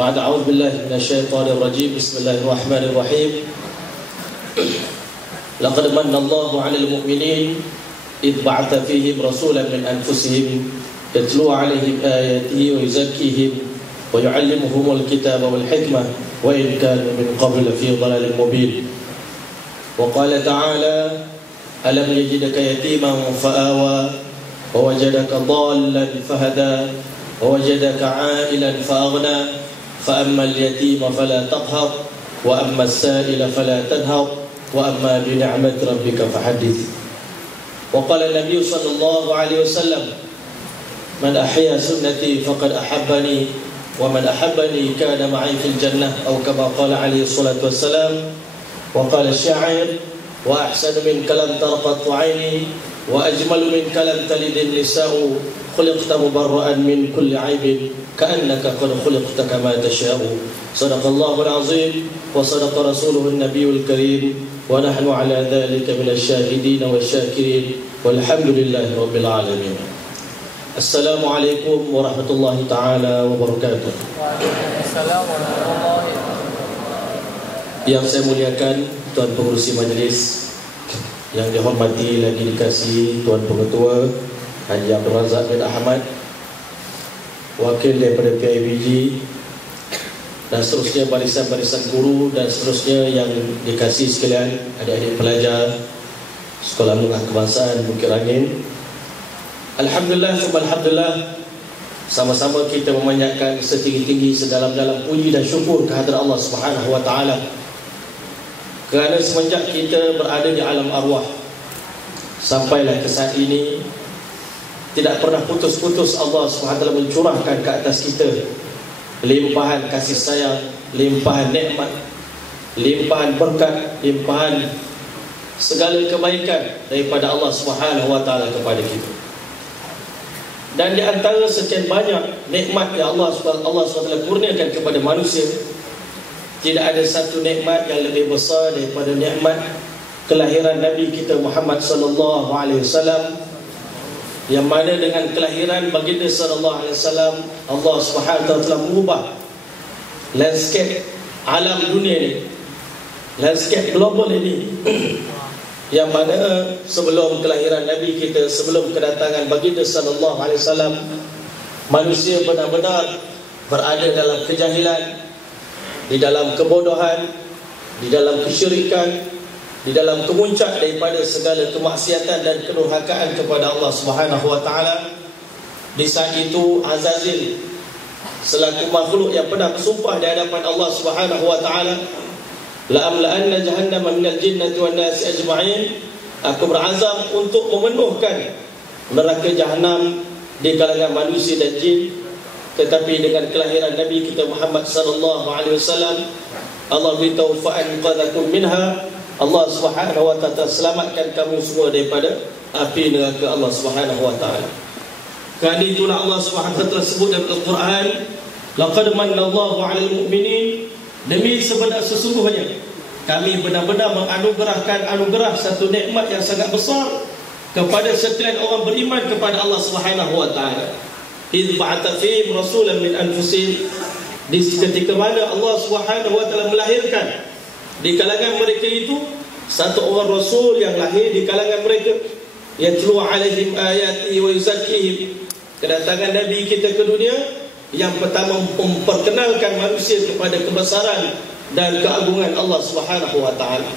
بعد أعوذ بالله من الشيطان الرجيم بسم الله الرحمن الرحيم لقد من الله على المؤمنين إذ بعث فيهم رسولا من أنفسهم يتلو عليهم آياته ويزكيهم ويعلمهم الكتاب والحكمة وإن كانوا من قبل في ضلال مبين وقال تعالى ألم يجدك يتيما فآوى ووجدك ضالا فهدى ووجدك عائلا فأغنى فأما اليتيم فلا تقهر وأما السائل فلا تنهر وأما بنعمة ربك فحدث وقال النبي صلى الله عليه وسلم من أحيا سنتي فقد أحبني ومن أحبني كان معي في الجنة أو كما قال عليه الصلاة والسلام وقال الشاعر وأحسن منك لم ترقط عيني وأجمل منك لم تلد النساء خلقت مبرأ من كل عيب كأنك قد خلقت كما تشاء صدق الله العظيم وصدق رسوله النبي الكريم ونحن على ذلك من الشاهدين والشاكرين والحمد لله رب العالمين. السلام عليكم ورحمة الله تعالى وبركاته. Waalaikumsalam warahmatullahi wabarakatuh. Yang saya muliakan Tuan Pengurusi Majlis, yang dihormati lagi dikasihi Tuan Pengetua Haji Abdul Razak bin Ahmad, wakil daripada PIBG, dan seterusnya barisan-barisan guru dan seterusnya yang dikasihi sekalian, adik-adik pelajar Sekolah Menengah Kebangsaan Bukit Rangin. Alhamdulillah, alhamdulillah, sama-sama kita memanjatkan setinggi-tinggi sedalam-dalam puji dan syukur kehadrat Allah Subhanahu wa taala. Kerana semenjak kita berada di alam arwah sampailah ke saat ini, tidak pernah putus-putus Allah SWT mencurahkan ke atas kita limpahan kasih sayang, limpahan nikmat, limpahan berkat, limpahan segala kebaikan daripada Allah SWT kepada kita. Dan di antara sekian banyak nikmat yang Allah SWT kurniakan kepada manusia, tidak ada satu nikmat yang lebih besar daripada nikmat kelahiran Nabi kita Muhammad sallallahu alaihi wasallam, yang mana dengan kelahiran baginda sallallahu alaihi wasallam Allah Subhanahu wa taala telah mengubah landscape alam dunia ini, landscape global ini yang mana sebelum kelahiran Nabi kita, sebelum kedatangan baginda sallallahu alaihi wasallam, manusia benar-benar berada dalam kejahilan, di dalam kebodohan, di dalam kesyirikan, di dalam kemuncak daripada segala kemaksiatan dan kedurhakaan kepada Allah Subhanahu wa taala. Di saat itu Azazil selaku makhluk yang pernah bersumpah di hadapan Allah Subhanahu wa taala, la amla'anna jahannama minal jinnati wan nasi ajma'in, aku berazam untuk memenuhkan neraka jahanam di kalangan manusia dan jin. Tetapi dengan kelahiran Nabi kita Muhammad sallallahu alaihi wasallam, Allah beritahu fa anqadhakum minha, Allah Subhanahu wa taala selamatkan kamu semua daripada api neraka Allah Subhanahu wa taala. Kerana itulah Allah Subhanahu wa taala sebut dalam Al-Quran, laqad manallahu 'alal mu'minin, demi sesungguhnya kami benar-benar menganugerahkan anugerah satu nikmat yang sangat besar kepada setiap orang beriman kepada Allah Subhanahu wa taala. Idh ba'atha fihim rasulan min anfusihim, di ketika mana Allah Subhanahu wa taala melahirkan di kalangan mereka itu satu orang rasul yang lahir di kalangan mereka, yatlu alaihim ayati wa yuzakkihim. Kedatangan Nabi kita ke dunia yang pertama memperkenalkan manusia kepada kebesaran dan keagungan Allah Subhanahu wa taala.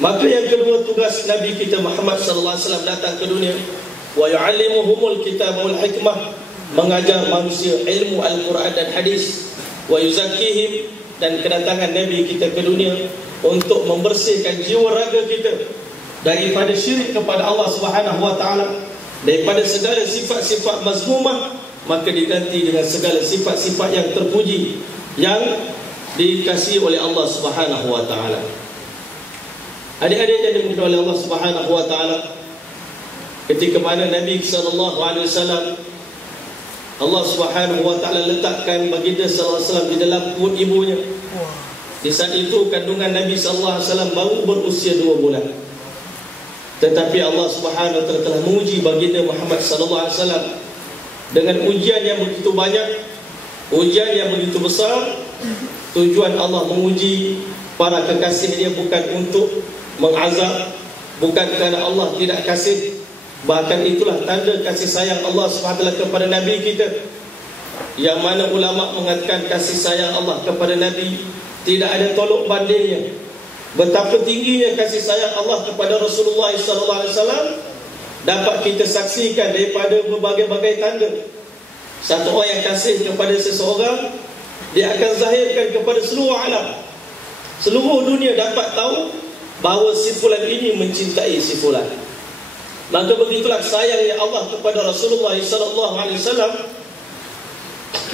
Maka yang kedua, tugas Nabi kita Muhammad sallallahu alaihi wasallam datang ke dunia, wa yu'allimuhumul kitab wal hikmah, mengajar manusia ilmu Al-Quran dan hadis, wa yuzakkihim, dan kedatangan Nabi kita ke dunia untuk membersihkan jiwa raga kita daripada syirik kepada Allah Subhanahu wa taala, daripada segala sifat-sifat mazmumah, maka diganti dengan segala sifat-sifat yang terpuji yang dikasihi oleh Allah Subhanahu wa taala. Adik-adik yang dimuliakan oleh Allah Subhanahu wa taala, ketika mana Nabi sallallahu alaihi wasallam, Allah Subhanahu wa taala letakkan baginda sallallahu alaihi wasallam di dalam perut ibunya. Di saat itu kandungan Nabi sallallahu alaihi wasallam baru berusia 2 bulan. Tetapi Allah Subhanahu wa taala telah menguji baginda Muhammad sallallahu alaihi wasallam dengan ujian yang begitu banyak, Ujian yang begitu besar, tujuan Allah menguji para kekasihnya bukan untuk mengazab, bukan kerana Allah tidak kasih. Bahkan itulah tanda kasih sayang Allah SWT kepada Nabi kita, yang mana ulama mengatakan kasih sayang Allah kepada Nabi tidak ada tolok bandingnya. Betapa tingginya kasih sayang Allah kepada Rasulullah SAW dapat kita saksikan daripada berbagai-bagai tanda. Satu orang yang kasih kepada seseorang, dia akan zahirkan kepada seluruh alam. Seluruh dunia dapat tahu bahawa si fulan ini mencintai si fulan. Maka begitulah sayangnya Allah kepada Rasulullah SAW.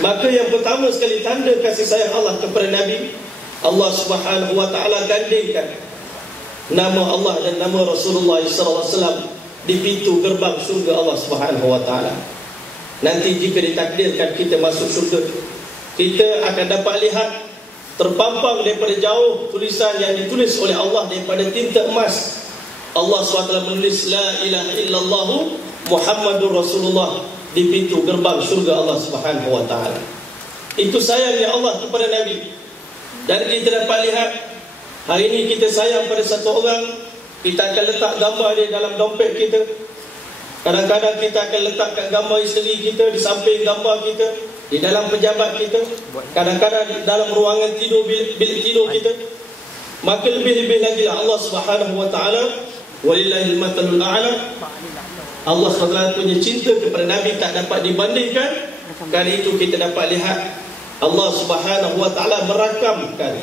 Maka yang pertama sekali tanda kasih sayang Allah kepada Nabi, Allah Subhanahu wa taala gandingkan nama Allah dan nama Rasulullah SAW di pintu gerbang surga Allah Subhanahu wa taala. Nanti jika ditakdirkan kita masuk surga, kita akan dapat lihat terpampang daripada jauh tulisan yang ditulis oleh Allah daripada tinta emas. Allah SWT menulis la ilaha illallah Muhammadur Rasulullah di pintu gerbang surga Allah Subhanahu wa taala. Itu sayangnya Allah kepada Nabi. Dan kita dapat lihat hari ini kita sayang pada satu orang, kita akan letak gambar dia dalam dompet kita. Kadang-kadang kita akan letakkan gambar isteri kita di samping gambar kita, di dalam pejabat kita, kadang-kadang di dalam ruangan tidur, bilik tidur kita. Maka lebih-lebih lagi Allah Subhanahu wa taala, walillahil mathalul a'la, Allah SWT punya cinta kepada Nabi tak dapat dibandingkan. Kali itu kita dapat lihat Allah Subhanahu wa taala merakamkan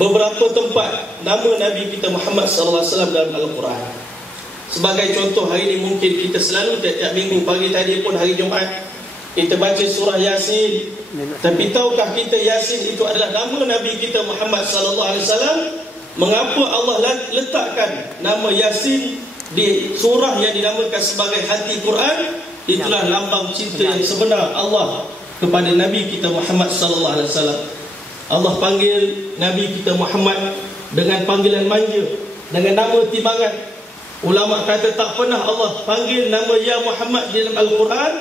beberapa tempat nama Nabi kita Muhammad SAW dalam Al-Quran. Sebagai contoh, hari ini mungkin kita selalu tiap minggu, pagi tadi pun hari Jumaat kita baca surah Yasin. Tapi tahukah kita Yasin itu adalah nama Nabi kita Muhammad SAW? Mengapa Allah letakkan nama Yasin di surah yang dinamakan sebagai hati Quran? Itulah lambang cinta yang sebenar Allah kepada Nabi kita Muhammad SAW. Allah panggil Nabi kita Muhammad dengan panggilan manja, dengan nama timbangan. Ulama kata tak pernah Allah panggil nama Ya Muhammad di dalam Al-Quran,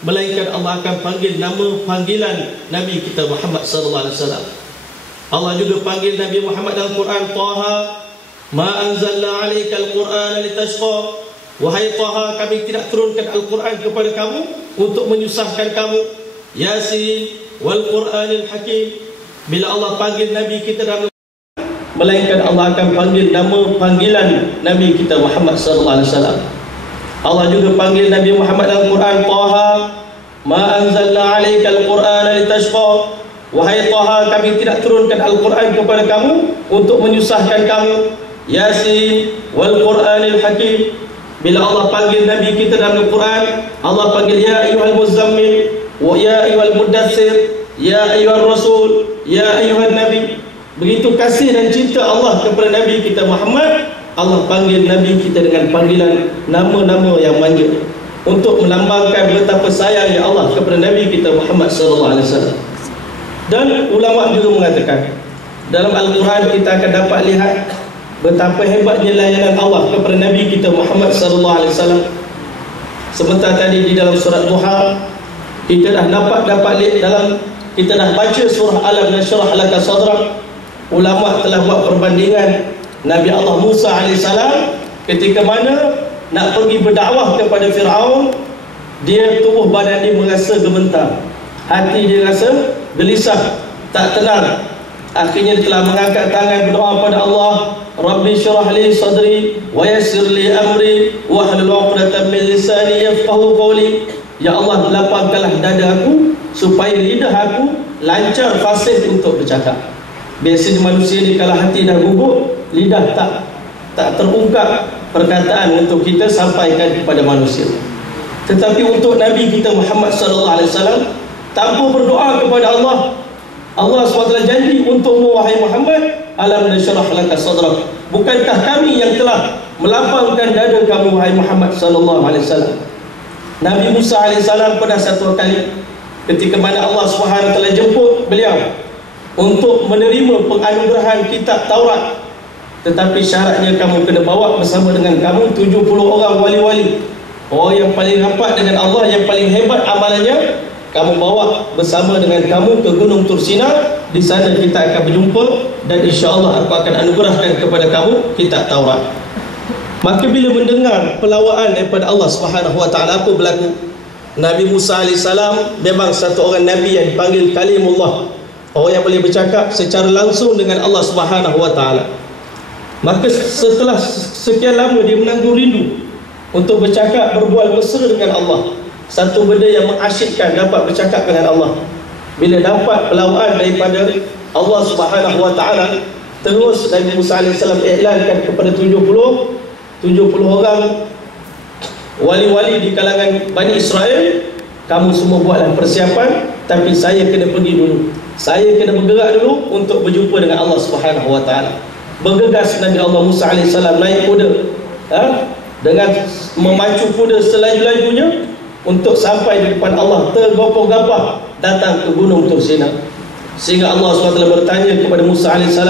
melainkan Allah akan panggil nama panggilan Nabi kita Muhammad SAW. Allah juga panggil Nabi Muhammad dalam Quran, Taha ma anzalna alaika al-Quran litashqa. Wahai Taha, kami tidak turunkan Al-Quran kepada kamu untuk menyusahkan kamu. Yasin wal Quranil Hakim. Bila Allah panggil Nabi kita dalam, melainkan Allah akan panggil nama panggilan Nabi kita Muhammad SAW. Allah juga panggil Nabi Muhammad dalam Quran, Taha ma anzalna alaika al-Quran litashqa. Wahai Taha, kami tidak turunkan Al-Quran kepada kamu untuk menyusahkan kamu. Yasin wal Quranil Hakim. Bila Allah panggil Nabi kita dalam Al-Quran, Allah panggil Ya ayyuhal muzammil, wa ya ayyuhal mudaththir, ya ayyuhal rasul, ya ayyuhan nabi. Begitu kasih dan cinta Allah kepada Nabi kita Muhammad, Allah panggil Nabi kita dengan panggilan nama-nama yang manja untuk melambangkan betapa sayangnya Allah kepada Nabi kita Muhammad SAW. Dan ulama juga mengatakan dalam Al-Quran kita akan dapat lihat betapa hebatnya layanan Allah kepada Nabi kita Muhammad SAW. Sebentar tadi di dalam surat Duha kita dah dapat lihat dalam, kita dah baca surah Alam Nashrah Laka Sadrak. Ulama telah buat perbandingan Nabi Allah Musa AS ketika mana nak pergi berdakwah kepada Fir'aun, dia tubuh badan dia merasa gemetar, hati dia rasa gelisah, tak tenang. Akhirnya dia telah mengangkat tangan berdoa kepada Allah, Rabbi syrah li sadri wa yassir li amri wa hlul 'uqdatam min lisani yafqahu qawli. Ya Allah, lapangkanlah dada aku supaya lidah aku lancar fasih untuk bercakap. Biasanya manusia ni kalau hati dah gugup, lidah tak terungkap perkataan untuk kita sampaikan kepada manusia. Tetapi untuk Nabi kita Muhammad SAW, tanpa berdoa kepada Allah, Allah SWT janji untukmu wahai Muhammad, Alam nashrah laka sadrak. Bukankah kami yang telah melapangkan dada kamu wahai Muhammad SAW? Nabi Musa AS pada satu kali ketika mana Allah SWT jemput beliau untuk menerima penganugerahan kitab Taurat, tetapi syaratnya kamu kena bawa bersama dengan kamu 70 orang wali-wali, orang yang paling rapat dengan Allah, yang paling hebat amalannya. kamu bawa bersama dengan kamu ke Gunung Tursina. Di sana kita akan berjumpa dan insya-Allah aku akan anugerahkan kepada kamu kitab Taurat. Maka bila mendengar pelawaan daripada Allah Subhanahu wa taala, apa berlaku? Nabi Musa AS memang satu orang nabi yang dipanggil Kalimullah, orang yang boleh bercakap secara langsung dengan Allah Subhanahu wa taala. Maka setelah sekian lama dia menanggung rindu untuk bercakap, berbual mesra dengan Allah, satu benda yang mengasyikkan dapat bercakap dengan Allah. Bila dapat pelawaan daripada Allah Subhanahu wa taala, terus Nabi Musa AS iklankan kepada 70 orang wali-wali di kalangan Bani Israel, kamu semua buatlah persiapan, tapi saya kena pergi dulu, saya kena bergerak dulu untuk berjumpa dengan Allah Subhanahu wa taala. Bergegas Nabi Allah Musa AS naik kuda, dengan memacu kuda selaju-lajunya untuk sampai di depan Allah, tergopoh-gopoh datang ke Gunung Tursina. Sehingga Allah SWT bertanya kepada Musa AS,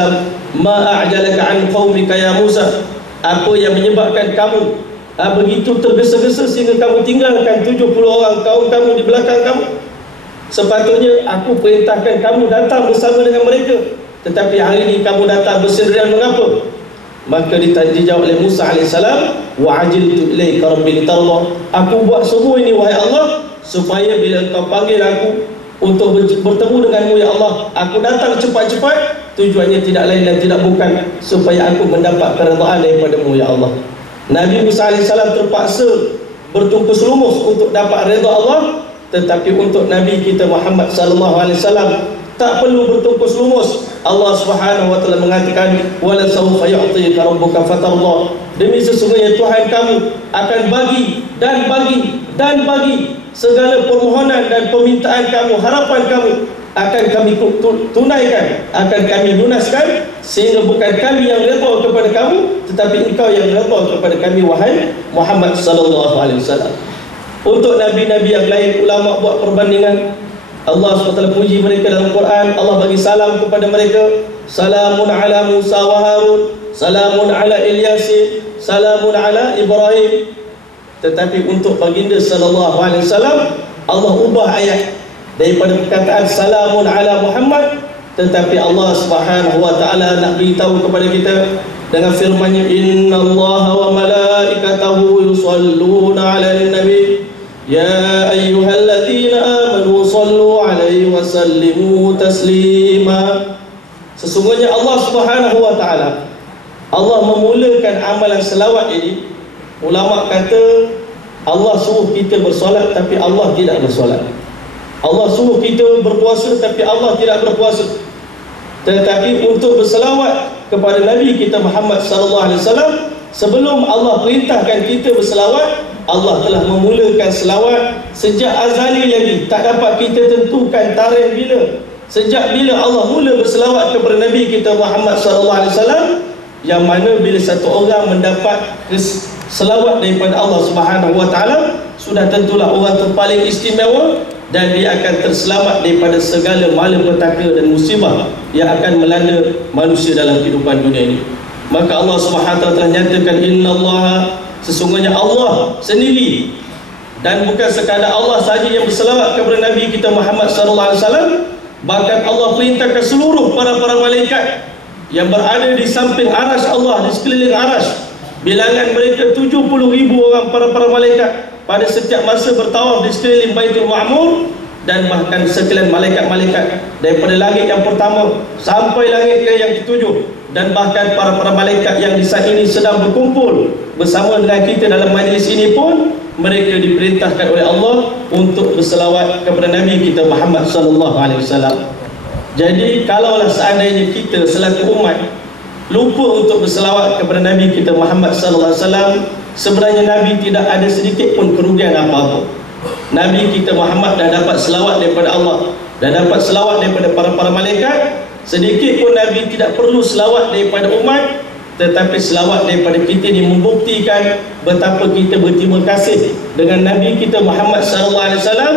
ma a'jalaka an qaumika ya Musa, apa yang menyebabkan kamu begitu tergesa-gesa sehingga kamu tinggalkan 70 orang kaum kamu di belakang kamu? Sepatutnya aku perintahkan kamu datang bersama dengan mereka, tetapi hari ini kamu datang bersendirian, mengapa? Maka dijawab oleh Musa AS, wa ajiltu ilaika rabbi litarda, aku buat semua ini wahai Allah supaya bila kau panggil aku untuk bertemu denganmu ya Allah, aku datang cepat-cepat. Tujuannya tidak lain dan tidak bukan supaya aku mendapat keredaan daripada-Mu ya Allah. Nabi Musa AS terpaksa bertungkus lumus untuk dapat redha Allah, tetapi untuk Nabi kita Muhammad SAW tak perlu bertungkus lumus. Allah Subhanahu wa taala mengatakan, wala sawfa yu'tika rabbuka fatarda, demi sesungguhnya Tuhan kamu akan bagi dan bagi dan bagi segala permohonan dan permintaan kamu, harapan kamu akan kami tunaikan, akan kami lunaskan, sehingga bukan kami yang redha kepada kamu, tetapi engkau yang redha kepada kami wahai Muhammad sallallahu alaihi wasallam. Untuk nabi-nabi yang lain, ulama buat perbandingan. Allah SWT puji mereka dalam Quran. Allah bagi salam kepada mereka, salamun ala Musa wa Harun, salamun ala Ilyasin, salamun ala Ibrahim. Tetapi untuk baginda sallallahu alaihi wasallam, Allah ubah ayat daripada perkataan salamun ala Muhammad, tetapi Allah Subhanahu wa taala nak beritahu kepada kita dengan firman-Nya, innallaha wa malaikatahu yusalluna 'alan nabi ya ayyuhalladzina amanu sallu 'alaihi wa sallimu taslima. Sesungguhnya Allah Subhanahu wa taala, Allah memulakan amalan selawat ini. Ulama kata Allah suruh kita bersolat tapi Allah tidak bersolat. Allah suruh kita berpuasa tapi Allah tidak berpuasa. Tetapi untuk berselawat kepada Nabi kita Muhammad sallallahu alaihi wasallam, sebelum Allah perintahkan kita berselawat, Allah telah memulakan selawat sejak azali lagi. Tak dapat kita tentukan tarikh bila. Sejak bila Allah mula berselawat kepada Nabi kita Muhammad sallallahu alaihi wasallam, yang mana bila satu orang mendapat selawat daripada Allah Subhanahu wa taala, sudah tentulah orang terpaling istimewa dan dia akan terselamat daripada segala malapetaka dan musibah yang akan melanda manusia dalam kehidupan dunia ini. Maka Allah Subhanahu wa taala telah nyatakan, innallaha, sesungguhnya Allah sendiri, dan bukan sekadar Allah sahaja yang berselawat kepada Nabi kita Muhammad sallallahu alaihi wasallam, bahkan Allah perintahkan seluruh para malaikat yang berada di samping arasy Allah, di sekeliling arasy, bilangan mereka 70,000 orang para malaikat pada setiap masa bertawaf di sekeliling Baitul Ma'mur, dan bahkan sekalian malaikat-malaikat daripada langit yang pertama sampai langit yang ketujuh, dan bahkan para malaikat yang di saat ini sedang berkumpul bersama dengan kita dalam majlis ini pun, mereka diperintahkan oleh Allah untuk berselawat kepada Nabi kita Muhammad sallallahu alaihi wasallam. Jadi kalaulah seandainya kita selaku umat lupa untuk berselawat kepada Nabi kita Muhammad sallallahu alaihi wasallam, sebenarnya Nabi tidak ada sedikit pun kerugian apa-apa. Nabi kita Muhammad dah dapat selawat daripada Allah, dah dapat selawat daripada para malaikat. Sedikit pun Nabi tidak perlu selawat daripada umat, tetapi selawat daripada kita ini membuktikan betapa kita berterima kasih dengan Nabi kita Muhammad sallallahu alaihi wasallam,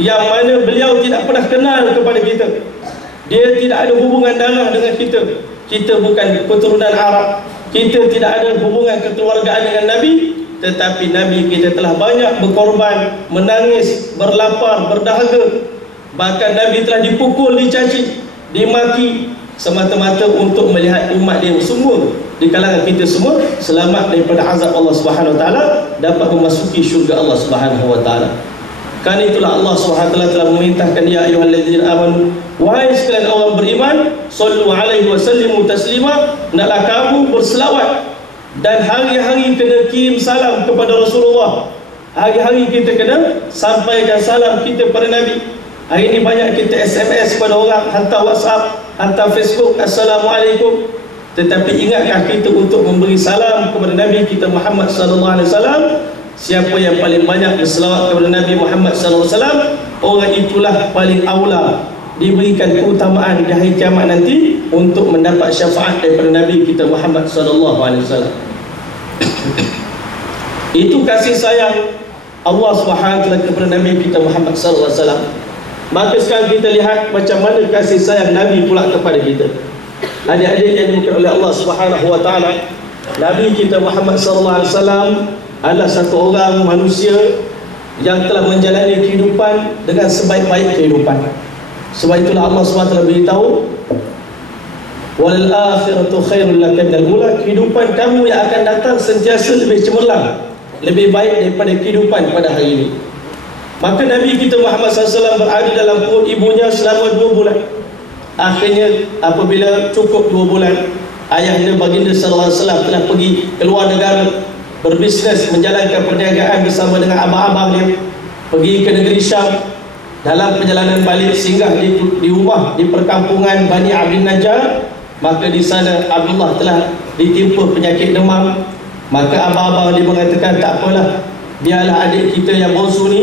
yang mana beliau tidak pernah kenal kepada kita. Dia tidak ada hubungan darah dengan kita. Kita bukan keturunan Arab, kita tidak ada hubungan kekeluargaan dengan Nabi, tetapi Nabi kita telah banyak berkorban, menangis, berlapar, berdahaga. Bahkan Nabi telah dipukul, dicaci, dimaki, semata-mata untuk melihat umat dia semua di kalangan kita semua selamat daripada azab Allah Subhanahu Wa Taala, dapat memasuki syurga Allah Subhanahu Wa Taala. Kan itulah Allah Subhanahu Wa Taala telah memerintahkan, ya ayyuhallazina amanu, wahai sekalian orang beriman, sallu alaihi wa sallimu taslima, hendaklah kamu berselawat dan hari-hari kena kirim salam kepada Rasulullah. Hari-hari kita kena sampaikan salam kita pada Nabi. Hari ini banyak kita SMS pada orang, hantar WhatsApp, hantar Facebook, Assalamualaikum. Tetapi ingatkah kita untuk memberi salam kepada Nabi kita Muhammad sallallahu alaihi wasallam? Siapa yang paling banyak berselawat kepada Nabi Muhammad sallallahu alaihi wasallam, orang itulah paling aula diberikan keutamaan di hari kiamat nanti untuk mendapat syafaat daripada Nabi kita Muhammad sallallahu alaihi wasallam. Itu kasih sayang Allah Subhanahu wa taala kepada Nabi kita Muhammad sallallahu alaihi wasallam. Maka sekarang kita lihat macam mana kasih sayang Nabi pula kepada kita. Adik-adik yang dimulakan oleh Allah Subhanahu wa taala, Nabi kita Muhammad sallallahu alaihi wasallam adalah satu orang manusia yang telah menjalani kehidupan dengan sebaik-baik kehidupan. Sebab itulah Allah SWT beritahu, walal akhiratu khairul laka minal ula, kehidupan kamu yang akan datang sentiasa lebih cemerlang, lebih baik daripada kehidupan pada hari ini. Maka Nabi kita Muhammad SAW berada dalam perut ibunya selama 2 bulan. Akhirnya apabila cukup 2 bulan, ayahnya baginda sallallahu alaihi wasallam telah pergi keluar negara, berbisnes, menjalankan perniagaan bersama dengan abang-abang dia, pergi ke negeri Syam. Dalam perjalanan balik singgah di rumah di perkampungan Bani Abdin Najjar. Maka di sana Abdullah telah ditimpa penyakit demam. Maka abang-abang dia mengatakan, tak apalah, biarlah adik kita yang bongsu ni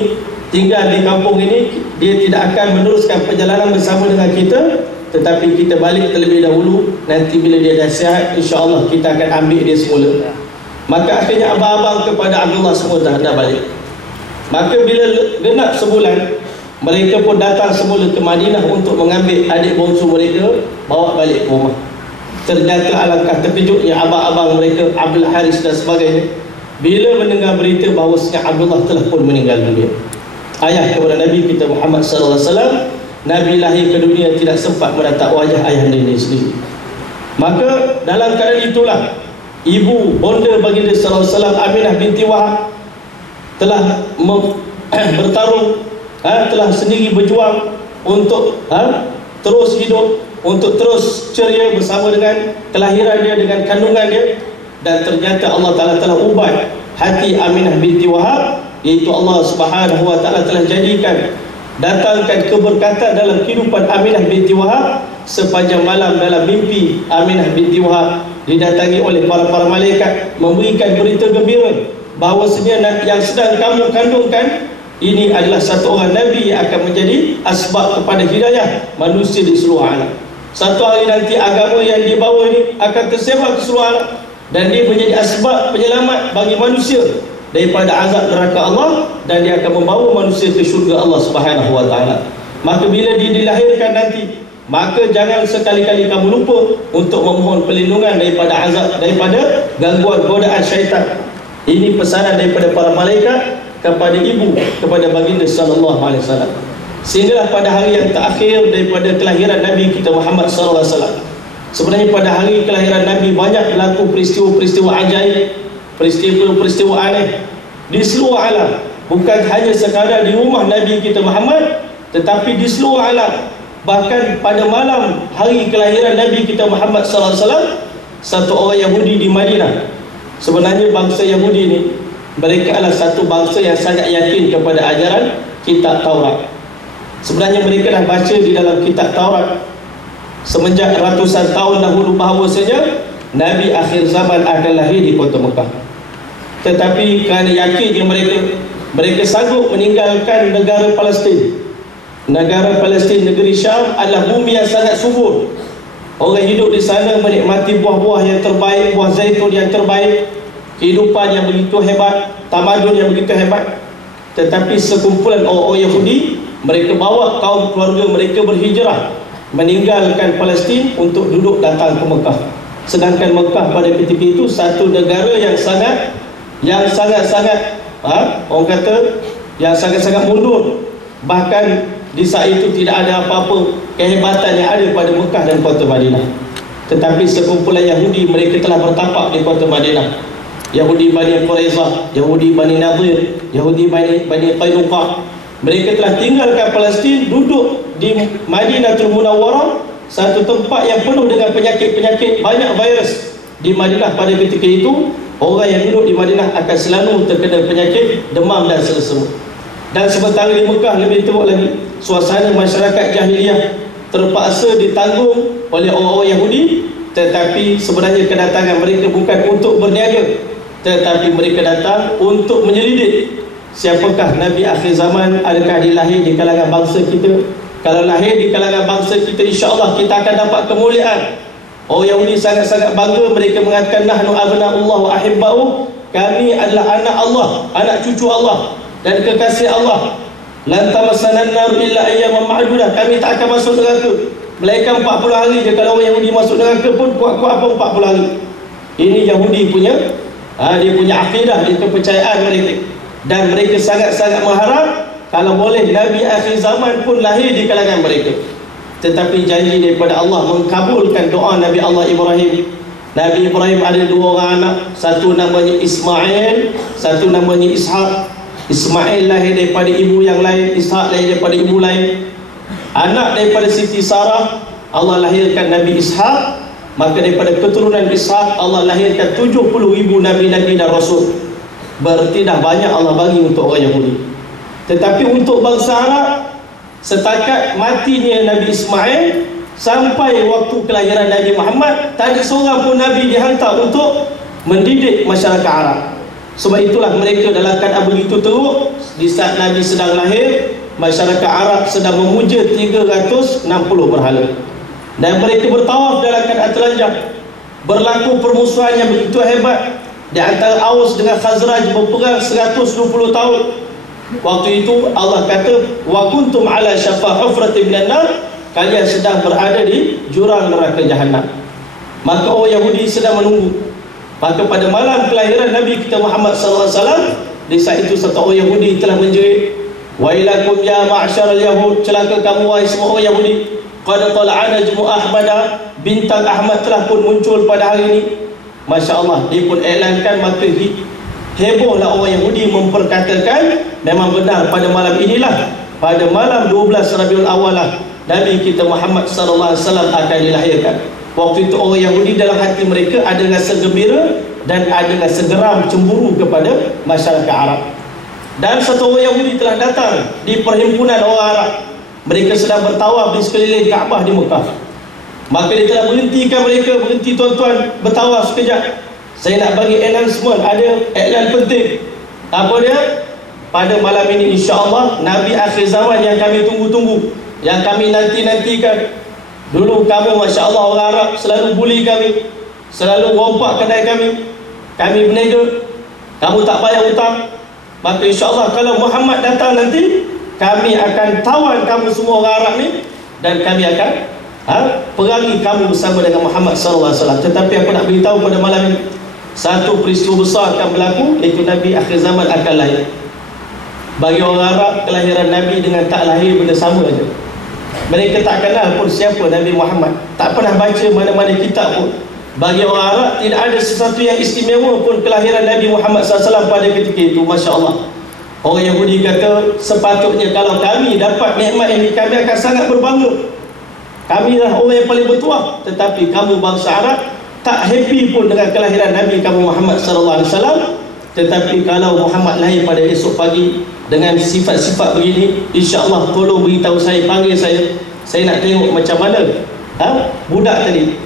tinggal di kampung ini, dia tidak akan meneruskan perjalanan bersama dengan kita, tetapi kita balik terlebih dahulu. Nanti bila dia dah sihat, insya-Allah kita akan ambil dia semula. Maka akhirnya abang-abang kepada Abdullah semua dah balik. Maka bila genap sebulan, mereka pun datang semula ke Madinah untuk mengambil adik bongsu mereka, bawa balik ke rumah. Ternyata alangkah terkejutnya abang-abang mereka, Abdul Haris dan sebagainya, bila mendengar berita bahawasanya Abdullah telah pun meninggal dunia. Ayah kepada Nabi kita Muhammad sallallahu alaihi wasallam, Nabi lahir ke dunia tidak sempat menatap wajah ayahnya sendiri. Maka dalam keadaan itulah ibu bonda baginda sallallahu alaihi wasallam, Aminah binti Wahab, telah bertarung, telah sendiri berjuang untuk terus hidup, untuk terus ceria bersama dengan kelahiran dia, dengan kandungan dia. Dan ternyata Allah Ta'ala telah ubat hati Aminah binti Wahab, iaitu Allah Subhanahu wa Ta'ala telah jadikan, datangkan keberkatan dalam kehidupan Aminah binti Wahab. Sepanjang malam dalam mimpi, Aminah binti Wahab didatangi oleh para malaikat, memberikan berita gembira bahawasanya yang sedang kamu kandungkan ini adalah satu orang Nabi yang akan menjadi asbab kepada hidayah manusia di seluruh alam. Satu hari nanti agama yang dibawa ini akan tersebar ke seluruh alam, dan dia menjadi asbab penyelamat bagi manusia daripada azab neraka Allah, dan dia akan membawa manusia ke syurga Allah Subhanahu wa taala. Maka bila dia dilahirkan nanti, maka jangan sekali-kali kamu lupa untuk memohon perlindungan daripada azab, daripada gangguan godaan syaitan. Ini pesanan daripada para malaikat kepada ibu, kepada baginda sallallahu alaihi wasallam. Sehinggalah pada hari yang terakhir daripada kelahiran Nabi kita Muhammad sallallahu alaihi wasallam, sebenarnya pada hari kelahiran Nabi banyak berlaku peristiwa-peristiwa ajaib, peristiwa-peristiwa aneh di seluruh alam. Bukan hanya sekadar di rumah Nabi kita Muhammad, tetapi di seluruh alam. Bahkan pada malam hari kelahiran Nabi kita Muhammad sallallahu alaihi wasallam, satu orang Yahudi di Madinah. Sebenarnya bangsa Yahudi ini, mereka adalah satu bangsa yang sangat yakin kepada ajaran kitab Taurat. Sebenarnya mereka dah baca di dalam kitab Taurat semenjak ratusan tahun dahulu bahawasanya Nabi akhir zaman akan lahir di kota Mekah. Tetapi kerana yakinnya mereka sanggup meninggalkan negara Palestin. Negara Palestin, negeri Syam adalah bumi yang sangat subur. Orang hidup di sana menikmati buah-buah yang terbaik, buah zaitun yang terbaik, kehidupan yang begitu hebat, tamadun yang begitu hebat. Tetapi sekumpulan orang-orang Yahudi, mereka bawa kaum keluarga mereka berhijrah, meninggalkan Palestin untuk duduk datang ke Mekah. Sedangkan Mekah pada ketika itu satu negara yang sangat yang sangat-sangat orang kata yang sangat-sangat mundur. Bahkan di saat itu tidak ada apa-apa kehebatan yang ada pada Mekah dan kota Madinah. Tetapi sekumpulan Yahudi, mereka telah bertapak di kota Madinah. Yahudi Bani Quraizah, Yahudi Bani Nadir, Yahudi Bani Qainuqa. Mereka telah tinggalkan Palestin, duduk di Madinatul Munawwarah, satu tempat yang penuh dengan penyakit-penyakit, banyak virus. Di Madinah pada ketika itu, orang yang duduk di Madinah akan selalu terkena penyakit demam dan selesema. Dan sementara di Mekah lebih teruk lagi, suasana masyarakat jahiliyah terpaksa ditanggung oleh orang-orang Yahudi. Tetapi sebenarnya kedatangan mereka bukan untuk berniaga, tetapi mereka datang untuk menyelidik siapakah Nabi akhir zaman. Adakah dia lahir di kalangan bangsa kita? Kalau lahir di kalangan bangsa kita, insya-Allah kita akan dapat kemuliaan. Orang Yahudi sangat-sangat bangga. Mereka mengatakan nahnu abna'ullah wa ahibba'u, kami adalah anak Allah, anak cucu Allah dan kekasih Allah. Lan tamassanan nar illa ayyaman ma'dudah, kami tak akan masuk neraka melainkan 40 hari je. Kalau orang Yahudi masuk neraka pun kuat-kuat apa 40 hari. Ini Yahudi punya dia punya akidah, dia kepercayaan mereka. Dan mereka sangat-sangat mengharap kalau boleh Nabi akhir zaman pun lahir di kalangan mereka. Tetapi janji daripada Allah mengkabulkan doa Nabi Allah Ibrahim. Nabi Ibrahim ada dua orang anak, satu namanya Ismail, satu namanya Ishak. Ismail lahir daripada ibu yang lain, Ishak lahir daripada ibu lain. Anak daripada Siti Sarah, Allah lahirkan Nabi Ishak. Maka daripada keturunan Ishak, Allah lahirkan 70,000 Nabi-Nabi dan Rasul. Berarti dah banyak Allah bagi untuk orang Yahudi. Tetapi untuk bangsa Arab, setakat matinya Nabi Ismail sampai waktu kelahiran Nabi Muhammad, tak ada seorang pun Nabi dihantar untuk mendidik masyarakat Arab. Sebab itulah mereka dalam keadaan begitu teruk. Di saat Nabi sedang lahir, masyarakat Arab sedang memuja 360 berhala. Dan mereka bertawaf dalam keadaan telanjang. Berlaku permusuhan yang begitu hebat di antara Aus dengan Khazraj, berperang 120 tahun. Waktu itu Allah kata, wa kuntum ala syafa hufratin minan nar, kalian sedang berada di jurang neraka jahanam. Maka orang Yahudi sedang menunggu. Maka pada malam kelahiran Nabi kita Muhammad sallallahu alaihi wasallam, di saat itu satu orang Yahudi telah menjerit, wailakum ya ma'syaral yahud, celaka kamu wahai semua orang Yahudi, qad tala'ana najmu ahmada, bintang Ahmad telah pun muncul pada hari ini. Masya Allah, dia pun iklankan. Maka hebohlah orang Yahudi memperkatakan, memang benar pada malam inilah, pada malam 12 Rabiul Awal lah Nabi kita Muhammad sallallahu alaihi wasallam akan dilahirkan. Waktu itu orang Yahudi dalam hati mereka ada rasa gembira dan ada rasa geram, cemburu kepada masyarakat Arab. Dan satu orang Yahudi telah datang di perhimpunan orang Arab. Mereka sedang bertawaf di sekeliling Kaabah di Mekah. Maka dia telah berhentikan mereka, berhenti tuan-tuan, bertawaf sekejap. Saya nak bagi announcement, ada iklan penting. Apa dia? Pada malam ini insya-Allah Nabi akhir zaman yang kami tunggu-tunggu, yang kami nanti-nantikan. Dulu kamu Masya Allah orang Arab selalu bully kami, selalu rompak kedai kami, kami berniaga, kamu tak bayar hutang. Maka insya-Allah kalau Muhammad datang nanti, kami akan tawan kamu semua orang Arab ni, dan kami akan perangi kamu bersama dengan Muhammad sallallahu alaihi wasallam. Tetapi aku nak beritahu pada malam ini, satu peristiwa besar akan berlaku, iaitu Nabi akhir zaman akan lahir. Bagi orang Arab, kelahiran Nabi dengan tak lahir benda sama saja. Mereka tak kenal pun siapa Nabi Muhammad, tak pernah baca mana-mana kitab pun. Bagi orang Arab tidak ada sesuatu yang istimewa pun kelahiran Nabi Muhammad SAW pada ketika itu. Masya Allah. Orang Yahudi kata, sepatutnya kalau kami dapat nikmat ini, kami akan sangat berbangga. Kami lah orang yang paling bertuah. Tetapi kamu bangsa Arab tak happy pun dengan kelahiran Nabi kamu Muhammad SAW. Tetapi kalau Muhammad lahir pada esok pagi dengan sifat-sifat begini, insya-Allah tolong beritahu saya, panggil saya nak tengok macam mana budak tadi.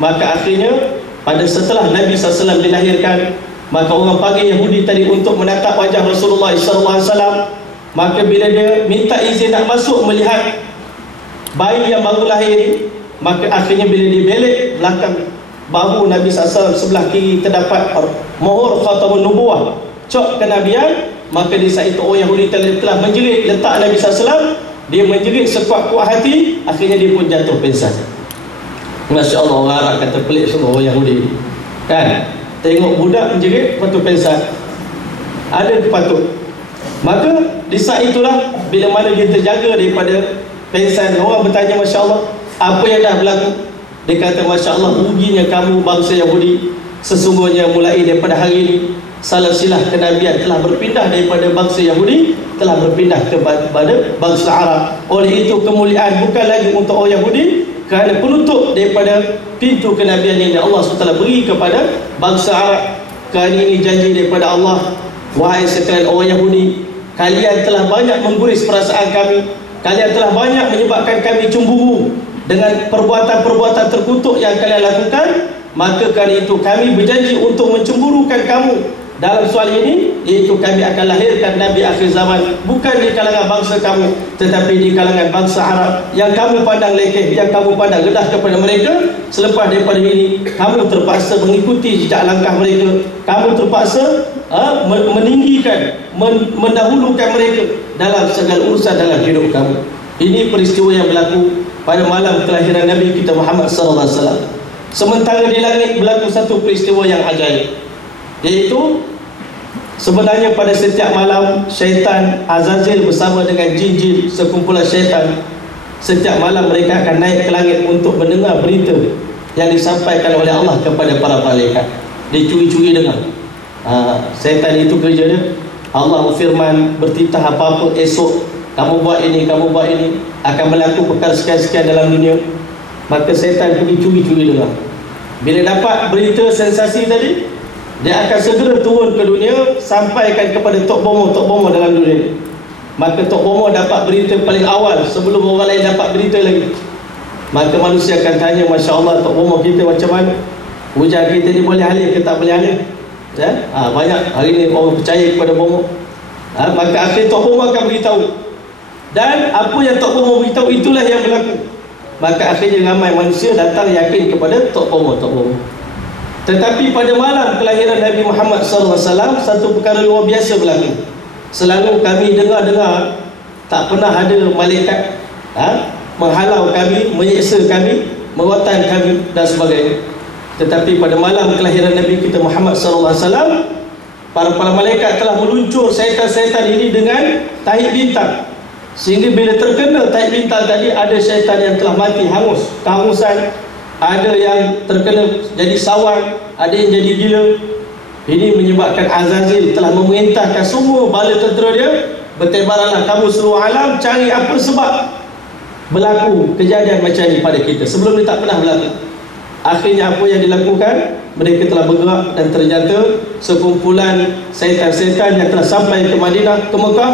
Maka akhirnya pada setelah Nabi SAW dilahirkan, maka orang panggil Yahudi tadi untuk menatap wajah Rasulullah SAW. Maka bila dia minta izin nak masuk melihat bayi yang baru lahir, maka akhirnya bila dia belek belakang bahu Nabi SAW, sebelah kiri terdapat mohor khatamun nubuwah, cok kenabian. Maka di saat itu orang Yahudi telah menjerit letak Nabi SAW. Dia menjerit sekuat-kuat hati, akhirnya dia pun jatuh pingsan. Masya Allah, orang Arab kata pelik semua orang Yahudi kan. Tengok budak menjerit, lepas tu pingsan. ada kepatut. Maka di saat itulah bila mana dia terjaga daripada pensan, orang bertanya Masya Allah, apa yang dah berlaku? Dia kata Masya Allah, ruginya kamu bangsa Yahudi. Sesungguhnya mulai daripada hari ini silsilah kenabian telah berpindah daripada bangsa Yahudi, telah berpindah kepada bangsa Arab. Oleh itu kemuliaan bukan lagi untuk orang Yahudi, kerana penutup daripada pintu kenabian ini Allah SWT beri kepada bangsa Arab. Kerana ini janji daripada Allah, wahai sekalian orang Yahudi, kalian telah banyak mengguris perasaan kami, kalian telah banyak menyebabkan kami cemburu dengan perbuatan-perbuatan terkutuk yang kalian lakukan. Maka kerana itu kami berjanji untuk mencemburukan kamu dalam soal ini, iaitu kami akan lahirkan Nabi akhir zaman, bukan di kalangan bangsa kamu, tetapi di kalangan bangsa Arab yang kamu pandang lekeh, yang kamu pandang rendah kepada mereka. Selepas daripada ini kamu terpaksa mengikuti jejak langkah mereka, kamu terpaksa meninggikan, mendahulukan mereka dalam segala urusan dalam hidup kamu. Ini peristiwa yang berlaku pada malam kelahiran Nabi kita Muhammad SAW. Sementara di langit berlaku satu peristiwa yang ajaib, iaitu sebenarnya pada setiap malam syaitan Azazil bersama dengan jin-jin sekumpulan syaitan, setiap malam mereka akan naik ke langit untuk mendengar berita yang disampaikan oleh Allah kepada para malaikat. Dia curi-curi dengar. Syaitan itu kerja dia. Allah firman, bertitah apa-apa esok kamu buat ini, kamu buat ini, akan berlaku perkara sekian-sekian dalam dunia. Maka syaitan pergi curi-curi dengar. Bila dapat berita sensasi tadi, dia akan segera turun ke dunia, sampaikan kepada Tok Bomo dalam dunia. Maka Tok Bomo dapat berita paling awal sebelum orang lain dapat berita lagi. Maka manusia akan tanya, Masya Allah, Tok Bomo kita macam mana? Hujan kita ni boleh alih ke tak boleh alih? Ya? Banyak hari ni orang percaya kepada Bomo. Maka akhir Tok Bomo akan beritahu. Dan apa yang Tok Bomo beritahu, itulah yang berlaku. Maka akhirnya ramai manusia datang yakin kepada Tok Bomo. Tetapi pada malam kelahiran Nabi Muhammad SAW, satu perkara luar biasa berlaku. Selalu kami dengar-dengar, tak pernah ada malaikat menghalau kami, menyeksa kami, merotan kami dan sebagainya. Tetapi pada malam kelahiran Nabi kita Muhammad SAW, para malaikat telah meluncur syaitan-syaitan ini dengan tahi bintang. Sehingga bila terkena tahi bintang tadi, ada syaitan yang telah mati hangus, kehausan, ada yang terkena jadi sawan, ada yang jadi gila. Ini menyebabkan Azazil telah memerintahkan semua bala tentera dia, bertebaranlah kamu seluruh alam, cari apa sebab berlaku kejadian macam ni pada kita. Sebelum ni tak pernah berlaku. Akhirnya apa yang dilakukan? Mereka telah bergerak dan ternyata sekumpulan syaitan-syaitan yang telah sampai ke Madinah, ke Mekah,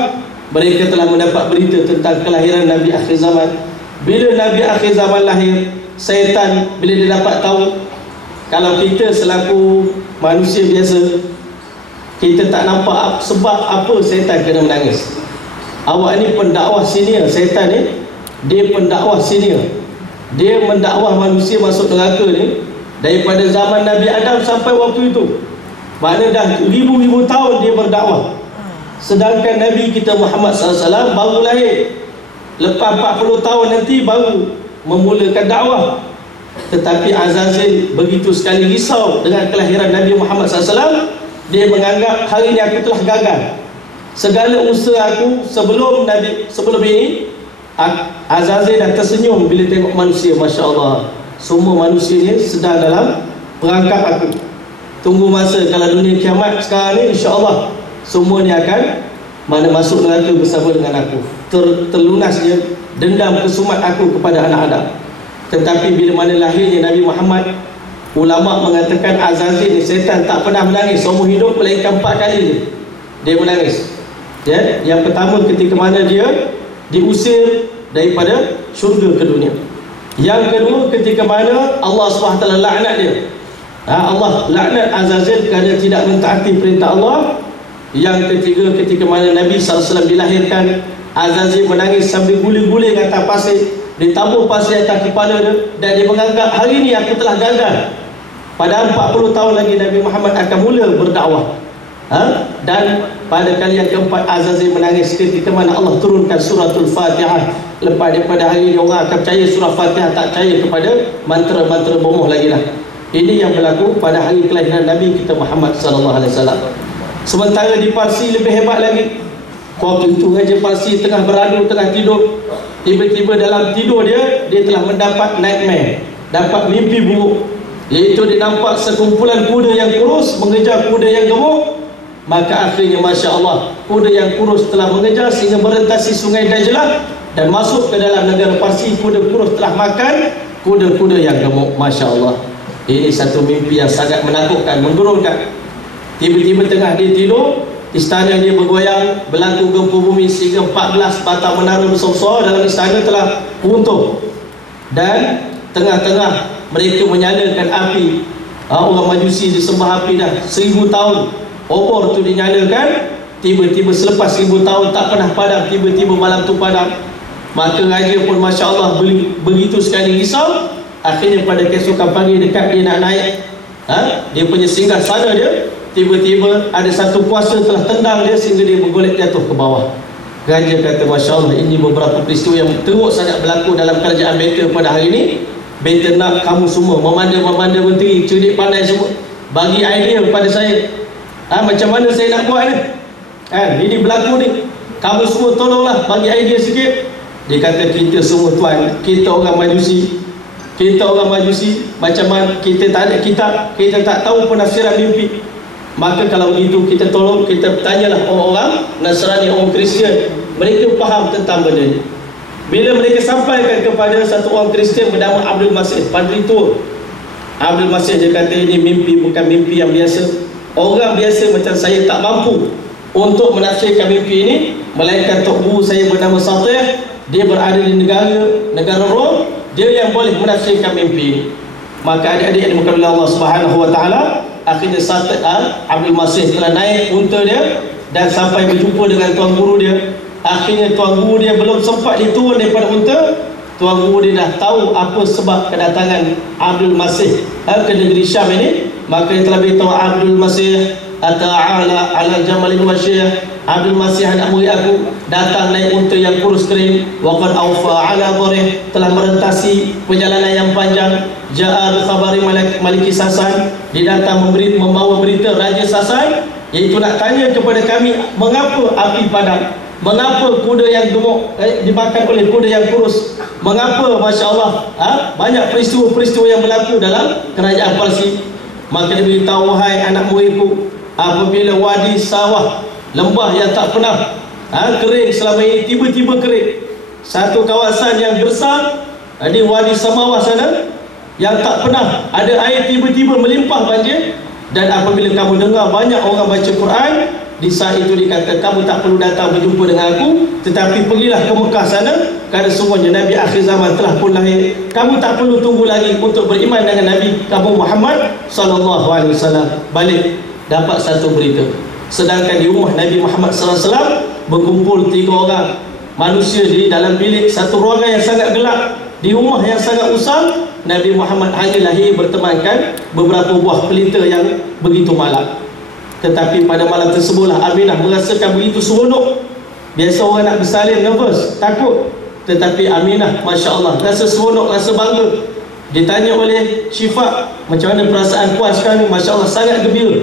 mereka telah mendapat berita tentang kelahiran Nabi akhir zaman. Bila Nabi akhir zaman lahir, syaitan bila dia dapat tahu, kalau kita selaku manusia biasa, kita tak nampak sebab apa syaitan kena menangis. Awak ni pendakwah senior, syaitan ni dia pendakwah senior. Dia mendakwah manusia masuk neraka ni daripada zaman Nabi Adam sampai waktu itu. Mana dah ribu-ribu tahun dia berdakwah. Sedangkan Nabi kita Muhammad SAW baru lahir. Lepas 40 tahun nanti baru memulakan dakwah. Tetapi Azazil begitu sekali risau dengan kelahiran Nabi Muhammad SAW. Dia menganggap hari ini aku telah gagal. Segala usaha aku sebelum ini, Azazil dah tersenyum bila tengok manusia. Masya Allah, semua manusia ni sedang dalam perangkap aku. Tunggu masa kalau dunia kiamat sekarang ni, insya Allah semua ni akan masuk neraka bersama dengan aku. Terlunas dia dendam kesumat aku kepada anak Adam. Tetapi bila mana lahirnya Nabi Muhammad, ulama mengatakan Azazil ni syaitan tak pernah menangis seumur hidup, melainkan 4 kali dia menangis. Ya, yang pertama ketika mana dia diusir daripada syurga ke dunia. Yang kedua ketika mana Allah SWT laknat dia. Allah laknat Azazil kerana tidak mentaati perintah Allah. Yang ketiga ketika mana Nabi SAW dilahirkan, Azazil menangis sambil guling-guling atas pasir, ditabur pasir atas kepala dia, dan dia menganggap hari ini aku telah gagal. Padahal 40 tahun lagi Nabi Muhammad akan mula berdakwah. Dan pada kali yang keempat Azazil menangis ketika mana Allah turunkan suratul Fatihah. Lepas daripada hari ini orang akan percaya surah Fatihah, tak percaya kepada mantra-mantra bomoh lagi lah. Ini yang berlaku pada hari kelahiran Nabi kita Muhammad SAW. Sementara di Parsi lebih hebat lagi. Waktu itu Raja Parsi tengah beradu, tengah tidur, tiba-tiba dalam tidur dia telah mendapat nightmare, dapat mimpi buruk, iaitu dia nampak sekumpulan kuda yang kurus mengejar kuda yang gemuk. Maka akhirnya Masya Allah, kuda yang kurus telah mengejar sehingga merentasi sungai Dajlah dan masuk ke dalam negara Parsi. Kuda kurus telah makan kuda-kuda yang gemuk. Masya Allah, ini satu mimpi yang sangat menakutkan, menggerunkan. Tiba-tiba tengah dia tidur, istana dia bergoyang, berlaku gempa bumi sehingga 14 batang menara besar-besar dalam istana telah runtuh. Dan tengah-tengah mereka menyalakan api. Orang Majusi disembah api dah 1000 tahun. Obor tu dinyalakan, tiba-tiba selepas 1000 tahun tak pernah padam, tiba-tiba malam tu padam. Maka raja pun Masya Allah begitu sekali risau. Akhirnya pada keesokan pagi dekat dia nak naik dia punya singgah sana dia, tiba-tiba ada satu kuasa telah tendang dia sehingga dia bergolek jatuh ke bawah. Raja kata Masya Allah, ini beberapa peristiwa yang teruk sangat berlaku dalam kerajaan beta pada hari ini. Beta nak kamu semua, memanda-memanda menteri, cerdik pandai semua, bagi idea kepada saya. Macam mana saya nak buat ni? Ini berlaku ni. Kamu semua tolonglah bagi idea sikit. Dia kata, kita semua tuan, kita orang Majusi, macam mana kita tak ada kitab, kita tak tahu penafsiran mimpi. Maka kalau begitu kita tolong, kita tanyalah orang-orang Nasrani, orang Kristian, mereka faham tentang benda ni. Bila mereka sampaikan kepada satu orang Kristian bernama Abdul Masih, padri tua Abdul Masih, dia kata ini mimpi bukan mimpi yang biasa. Orang biasa macam saya tak mampu untuk menafsirkan mimpi ini, melainkan tok guru saya bernama Satih, dia berada di negara Rom, dia yang boleh menafsirkan mimpi ini. Maka adik-adik yang dimuliakan oleh Allah Subhanahu wa taala, akhirnya Satih Abdul Masih telah naik unta dia dan sampai berjumpa dengan tuan guru dia. Akhirnya tuan guru dia belum sempat diturun daripada unta, tuan guru dia dah tahu apa sebab kedatangan Abdul Masih ke negeri Syam ini. Maka dia telah beritahu Abdul Masih, ata'ala ala jamalin wasyih, Abdul Masih anak murid aku datang naik unta yang kurus kering, waqad awfa ala dharih, telah merentasi perjalanan yang panjang. Ja'a bi khabari maliki Sasan, dia datang membawa berita Raja Sasan, iaitu nak tanya kepada kami mengapa api padam, mengapa kuda yang gemuk dimakan oleh kuda yang kurus, mengapa Masya Allah banyak peristiwa-peristiwa yang berlaku dalam kerajaan Parsi. Maka dia beritahu, wahai anak muridku, apabila wadi sawah, lembah yang tak pernah kering selama ini tiba-tiba kering, satu kawasan yang besar di wadi Samawah sana yang tak pernah ada air tiba-tiba melimpah banjir. Dan apabila kamu dengar banyak orang baca Quran, di saat itu dikata kamu tak perlu datang berjumpa dengan aku, tetapi pergilah ke Mekah sana, kerana semuanya Nabi akhir zaman telah pun lahir. Kamu tak perlu tunggu lagi untuk beriman dengan Nabi kamu Muhammad sallallahu alaihi wasallam. Balik dapat satu berita. Sedangkan di rumah Nabi Muhammad sallallahu alaihi wasallam berkumpul 3 orang manusia di dalam bilik satu ruangan yang sangat gelap, di rumah yang sangat usang. Nabi Muhammad hanya lahir bertemankan beberapa buah pelita yang begitu malam. Tetapi pada malam tersebutlah Aminah merasakan begitu seronok. Biasa orang nak bersalin nervous, takut, tetapi Aminah Masya Allah rasa seronok, rasa bangga. Ditanya oleh Syifa, macam mana perasaan puan sekarang ni? Masya Allah sangat gembira.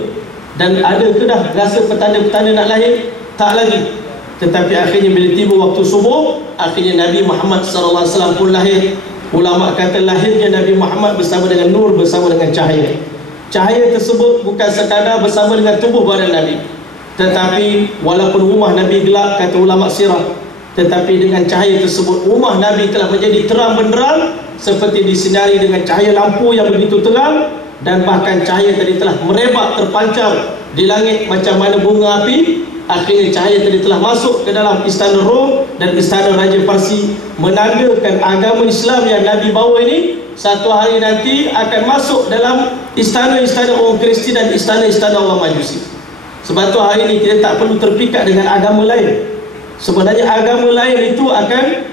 Dan ada ke dah rasa petanda-petanda nak lahir? Tak lagi. Tetapi akhirnya bila tiba waktu subuh, akhirnya Nabi Muhammad SAW pun lahir. Ulama kata lahirnya Nabi Muhammad bersama dengan nur, bersama dengan cahaya. Cahaya tersebut bukan sekadar bersama dengan tubuh badan Nabi, tetapi walaupun rumah Nabi gelap, kata ulama sirah, tetapi dengan cahaya tersebut rumah Nabi telah menjadi terang benderang, seperti disinari dengan cahaya lampu yang begitu terang. Dan bahkan cahaya tadi telah merebak, terpancar di langit macam mana bunga api. Akhirnya cahaya tadi telah masuk ke dalam istana Rom dan istana Raja Parsi, menandakan agama Islam yang Nabi bawa ini satu hari nanti akan masuk dalam istana-istana orang Kristian dan istana-istana orang Majusi. Sebab tu hari ini kita tak perlu terpikat dengan agama lain. Sebenarnya agama lain itu akan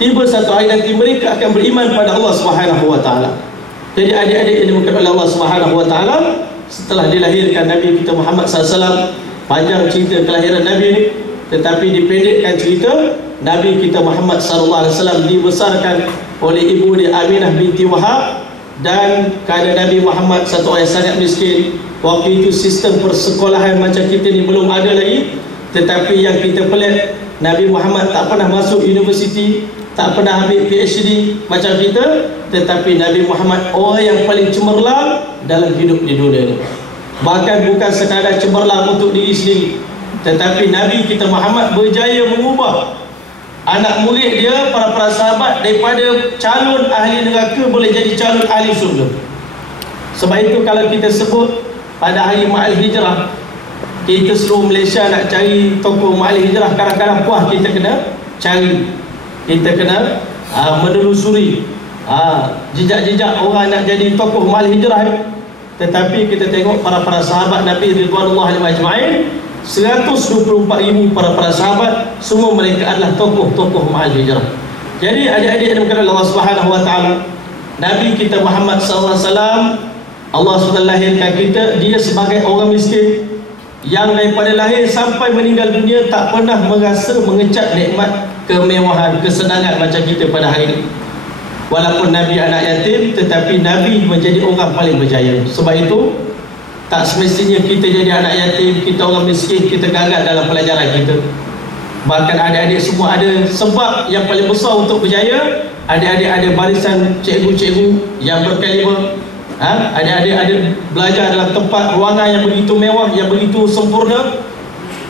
tiba satu hari nanti, mereka akan beriman pada Allah Subhanahu wa taala. Jadi adik-adik yang dimuliakan oleh Allah Subhanahu wa taala, setelah dilahirkan Nabi kita Muhammad SAW, panjang cerita kelahiran Nabi ini, tetapi dipendekkan cerita, Nabi kita Muhammad SAW dibesarkan oleh ibu dia Aminah binti Wahab dan kerana Nabi Muhammad satu orang yang sangat miskin. Waktu itu sistem persekolahan macam kita ni belum ada lagi. Tetapi yang kita pelik, Nabi Muhammad tak pernah masuk universiti, tak pernah ambil PhD macam kita. Tetapi Nabi Muhammad orang yang paling cemerlang dalam hidup di dunia ni. Bahkan bukan sekadar cemerlang untuk diri sendiri, tetapi Nabi kita Muhammad berjaya mengubah anak murid dia, para sahabat, daripada calon ahli neraka boleh jadi calon ahli surga. Sebab itu kalau kita sebut pada hari Ma'al Hijrah, kita seluruh Malaysia nak cari tokoh Ma'al Hijrah, kadang-kadang puas kita kena cari, kita kena menelusuri jejak-jejak orang nak jadi tokoh Ma'al Hijrah ni. Tetapi kita tengok para sahabat Nabi Ridwanullah alaihi ajma'in, 124,000 para sahabat, semua mereka adalah tokoh-tokoh Ma'al Hijrah. Jadi adik-adik yang dimuliakan Allah Subhanahu wa taala, Nabi kita Muhammad sallallahu alaihi wasallam, Allah SWT lahirkan kita, dia sebagai orang miskin yang daripada lahir sampai meninggal dunia tak pernah merasa mengecap nikmat kemewahan, kesenangan macam kita pada hari ini. Walaupun Nabi anak yatim, tetapi Nabi menjadi orang paling berjaya. Sebab itu tak semestinya kita jadi anak yatim, kita orang miskin, kita gagal dalam pelajaran kita. Bahkan adik-adik semua ada sebab yang paling besar untuk berjaya. Adik-adik ada barisan cikgu-cikgu yang berkaliber, adik-adik ada belajar dalam tempat ruangan yang begitu mewah, yang begitu sempurna.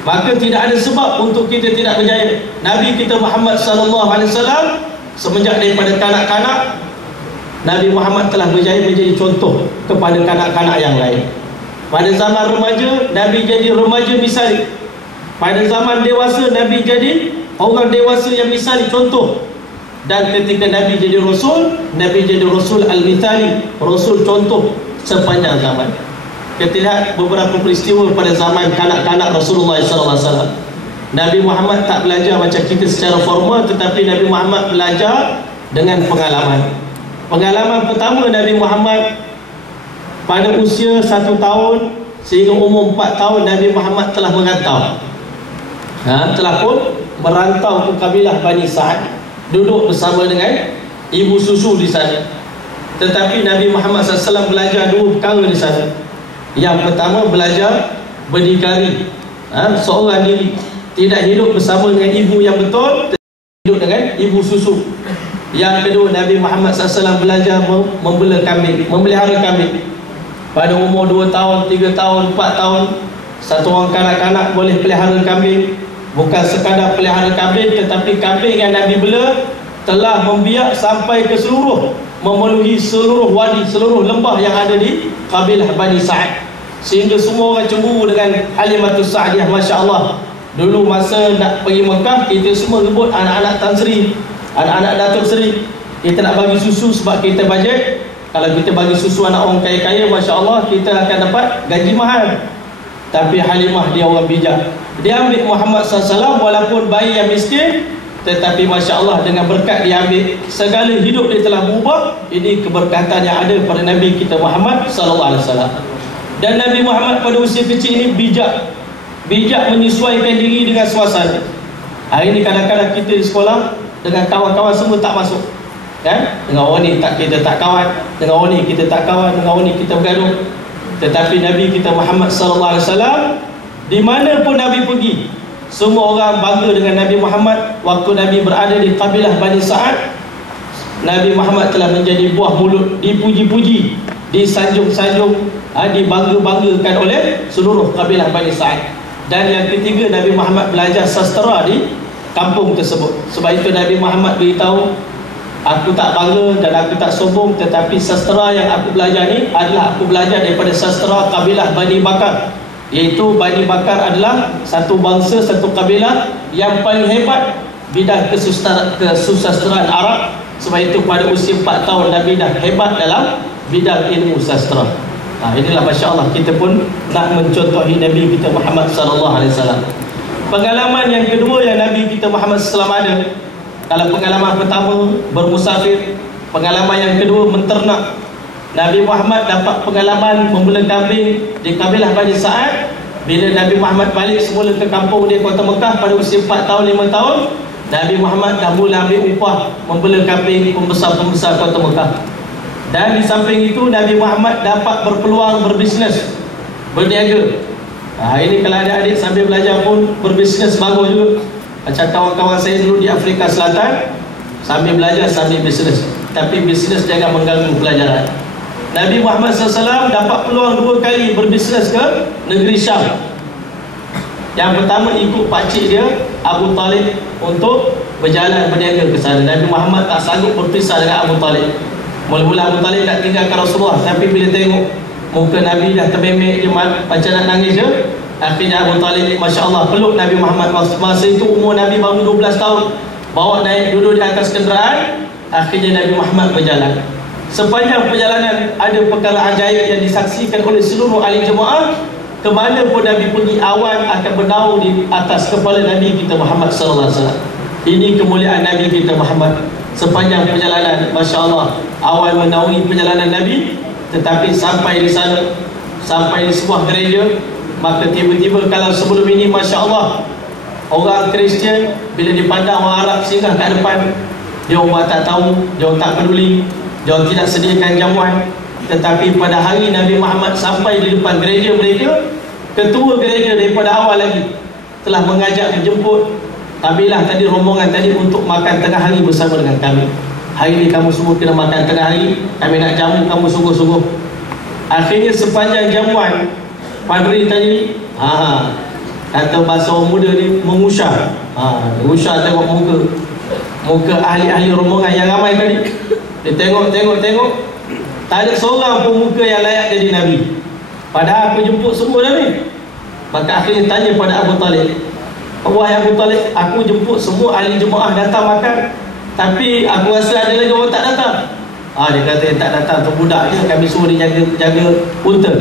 Maka tidak ada sebab untuk kita tidak berjaya. Nabi kita Muhammad sallallahu alaihi wasallam semenjak daripada kanak-kanak, Nabi Muhammad telah berjaya menjadi contoh kepada kanak-kanak yang lain. Pada zaman remaja, Nabi jadi remaja misali. Pada zaman dewasa, Nabi jadi orang dewasa yang misali, contoh. Dan ketika Nabi jadi Rasul, Nabi jadi Rasul al-Mithali, Rasul contoh sepanjang zaman. Kita lihat beberapa peristiwa pada zaman kanak-kanak Rasulullah SAW. Nabi Muhammad tak belajar macam kita secara formal, tetapi Nabi Muhammad belajar dengan pengalaman. Pengalaman pertama Nabi Muhammad pada usia 1 tahun sehingga umur 4 tahun, Nabi Muhammad telah merantau. Telah pun merantau ke kabilah Bani Sa'ad, duduk bersama dengan ibu susu di sana. Tetapi Nabi Muhammad SAW belajar 2 perkara di sana. Yang pertama, belajar berdikari, seorang diri, tidak hidup bersama dengan ibu yang betul, hidup dengan ibu susu. Yang kedua, Nabi Muhammad SAW belajar membela kambing, memelihara kambing. Pada umur 2 tahun, 3 tahun, 4 tahun, satu orang kanak-kanak boleh pelihara kambing. Bukan sekadar pelihara kambing, tetapi kambing yang Nabi bela telah membiak sampai ke seluruh, memenuhi seluruh wadi, seluruh lembah yang ada di kabilah Bani Sa'ad. Sehingga semua orang cemburu dengan Halimatus Sa'diyah, Masya Allah. Dulu masa nak pergi Mekah, kita semua rebut anak-anak Tan Sri, anak-anak Datuk Seri. Kita nak bagi susu sebab kita bajet. Kalau kita bagi susu anak orang kaya-kaya, Masya Allah, kita akan dapat gaji mahal. Tapi Halimah dia orang bijak, dia ambil Muhammad SAW walaupun bayi yang miskin, tetapi Masya Allah dengan berkat dia ambil, segala hidup dia telah berubah. Ini keberkatan yang ada pada Nabi kita Muhammad SAW. Dan Nabi Muhammad pada usia kecil ini bijak menyesuaikan diri dengan suasana. Hari ini kadang-kadang kita di sekolah dengan kawan-kawan semua tak masuk, kan? Dengan orang ni kita tak kawan, dengan orang ni kita tak kawan, dengan orang ni kita bergaduh. Tetapi Nabi kita Muhammad SAW, di mana pun Nabi pergi, semua orang bangga dengan Nabi Muhammad. Waktu Nabi berada di kabilah Bani Sa'ad, Nabi Muhammad telah menjadi buah mulut, dipuji-puji, disanjung-sanjung, dibangga-banggakan oleh seluruh kabilah Bani Sa'ad. Dan yang ketiga, Nabi Muhammad belajar sastera di kampung tersebut. Sebab itu Nabi Muhammad beritahu, aku tak bangga dan aku tak sombong, tetapi sastera yang aku belajar ni adalah aku belajar daripada sastera kabilah Bani Bakar. Iaitu Bani Bakar adalah satu bangsa, satu kabilah yang paling hebat bidang kesusastraan Arab. Sebab itu pada usia 4 tahun Nabi dah hebat dalam bidang ilmu sastra. Inilah Masya Allah, kita pun nak mencontohi Nabi kita Muhammad SAW. Pengalaman yang kedua yang Nabi kita Muhammad SAW ada, kalau pengalaman pertama bermusafir, pengalaman yang kedua menternak. Nabi Muhammad dapat pengalaman membela kambing di kabilah Bani Sa'ad. Bila Nabi Muhammad balik semula ke kampung dia, kota Mekah, pada usia 4 tahun, 5 tahun, Nabi Muhammad dah mula ambil upah membela kambing pembesar-pembesar kota Mekah. Dan di samping itu Nabi Muhammad dapat berpeluang berbisnes, berniaga. Ini kalau adik-adik sambil belajar pun berbisnes bagus juga. Macam kawan-kawan saya dulu di Afrika Selatan, sambil belajar sambil bisnes. Tapi bisnes jangan mengganggu pelajaran. Nabi Muhammad SAW dapat peluang 2 kali berbisnes ke negeri Syam. Yang pertama ikut pakcik dia Abu Talib untuk berjalan berniaga ke sana. Nabi Muhammad tak sanggup berpisah dengan Abu Talib. Mula-mula Abu Talib nak tinggalkan Rasulullah, tapi bila tengok muka Nabi dah termemek je, macam nak nangis je, akhirnya Abu Talib, Masya Allah, peluk Nabi Muhammad. Masa itu umur Nabi baru 12 tahun, bawa naik, duduk di atas kenderaan. Akhirnya Nabi Muhammad berjalan. Sepanjang perjalanan ada perkara ajaib yang disaksikan oleh seluruh ahli jemaah. Kemana pun Nabi pergi, awan akan bernaung di atas kepala Nabi kita Muhammad sallallahu alaihi wasallam. Ini kemuliaan Nabi kita Muhammad. Sepanjang perjalanan, Masya Allah, awan menaungi perjalanan Nabi. Tetapi sampai di sana, sampai di sebuah gereja, maka tiba-tiba, kalau sebelum ini Masya Allah, orang Kristian bila dipandang orang Arab singgah kat depan, dia orang tak tahu, dia orang tak peduli, dia orang tidak sediakan jamuan. Tetapi pada hari Nabi Muhammad sampai di depan gereja mereka, ketua gereja daripada awal lagi telah mengajak menjemput, ambillah tadi rombongan tadi untuk makan tengah hari bersama dengan kami. Hari ini kamu semua kena makan tengah hari, kami nak jamu kamu sungguh-sungguh. Akhirnya sepanjang jamuan, padri tadi kata bahasa orang muda ni, mengusah. Mengusah, tengok muka ahli-ahli rombongan yang ramai tadi. Dia tengok, tak ada seorang pun muka yang layak jadi Nabi. Padahal aku jemput semua dah ni. Maka akhirnya tanya pada Abu Talib, wahai Abu Talib, aku jemput semua ahli jemaah datang makan, tapi aku rasa ada lagi orang tak datang. Dia kata yang tak datang tu budak je, kami suruh dia jaga unta.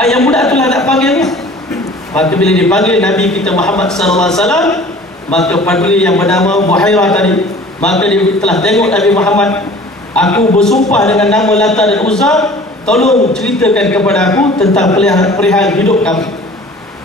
Yang budak tu lah nak panggil tu. Maka bila dipanggil Nabi kita Muhammad sallallahu alaihi wasallam, maka padri yang bernama Buhairah tadi, maka dia telah tengok Nabi Muhammad. Aku bersumpah dengan nama Lata dan Uzza, tolong ceritakan kepada aku tentang perihal hidup kamu.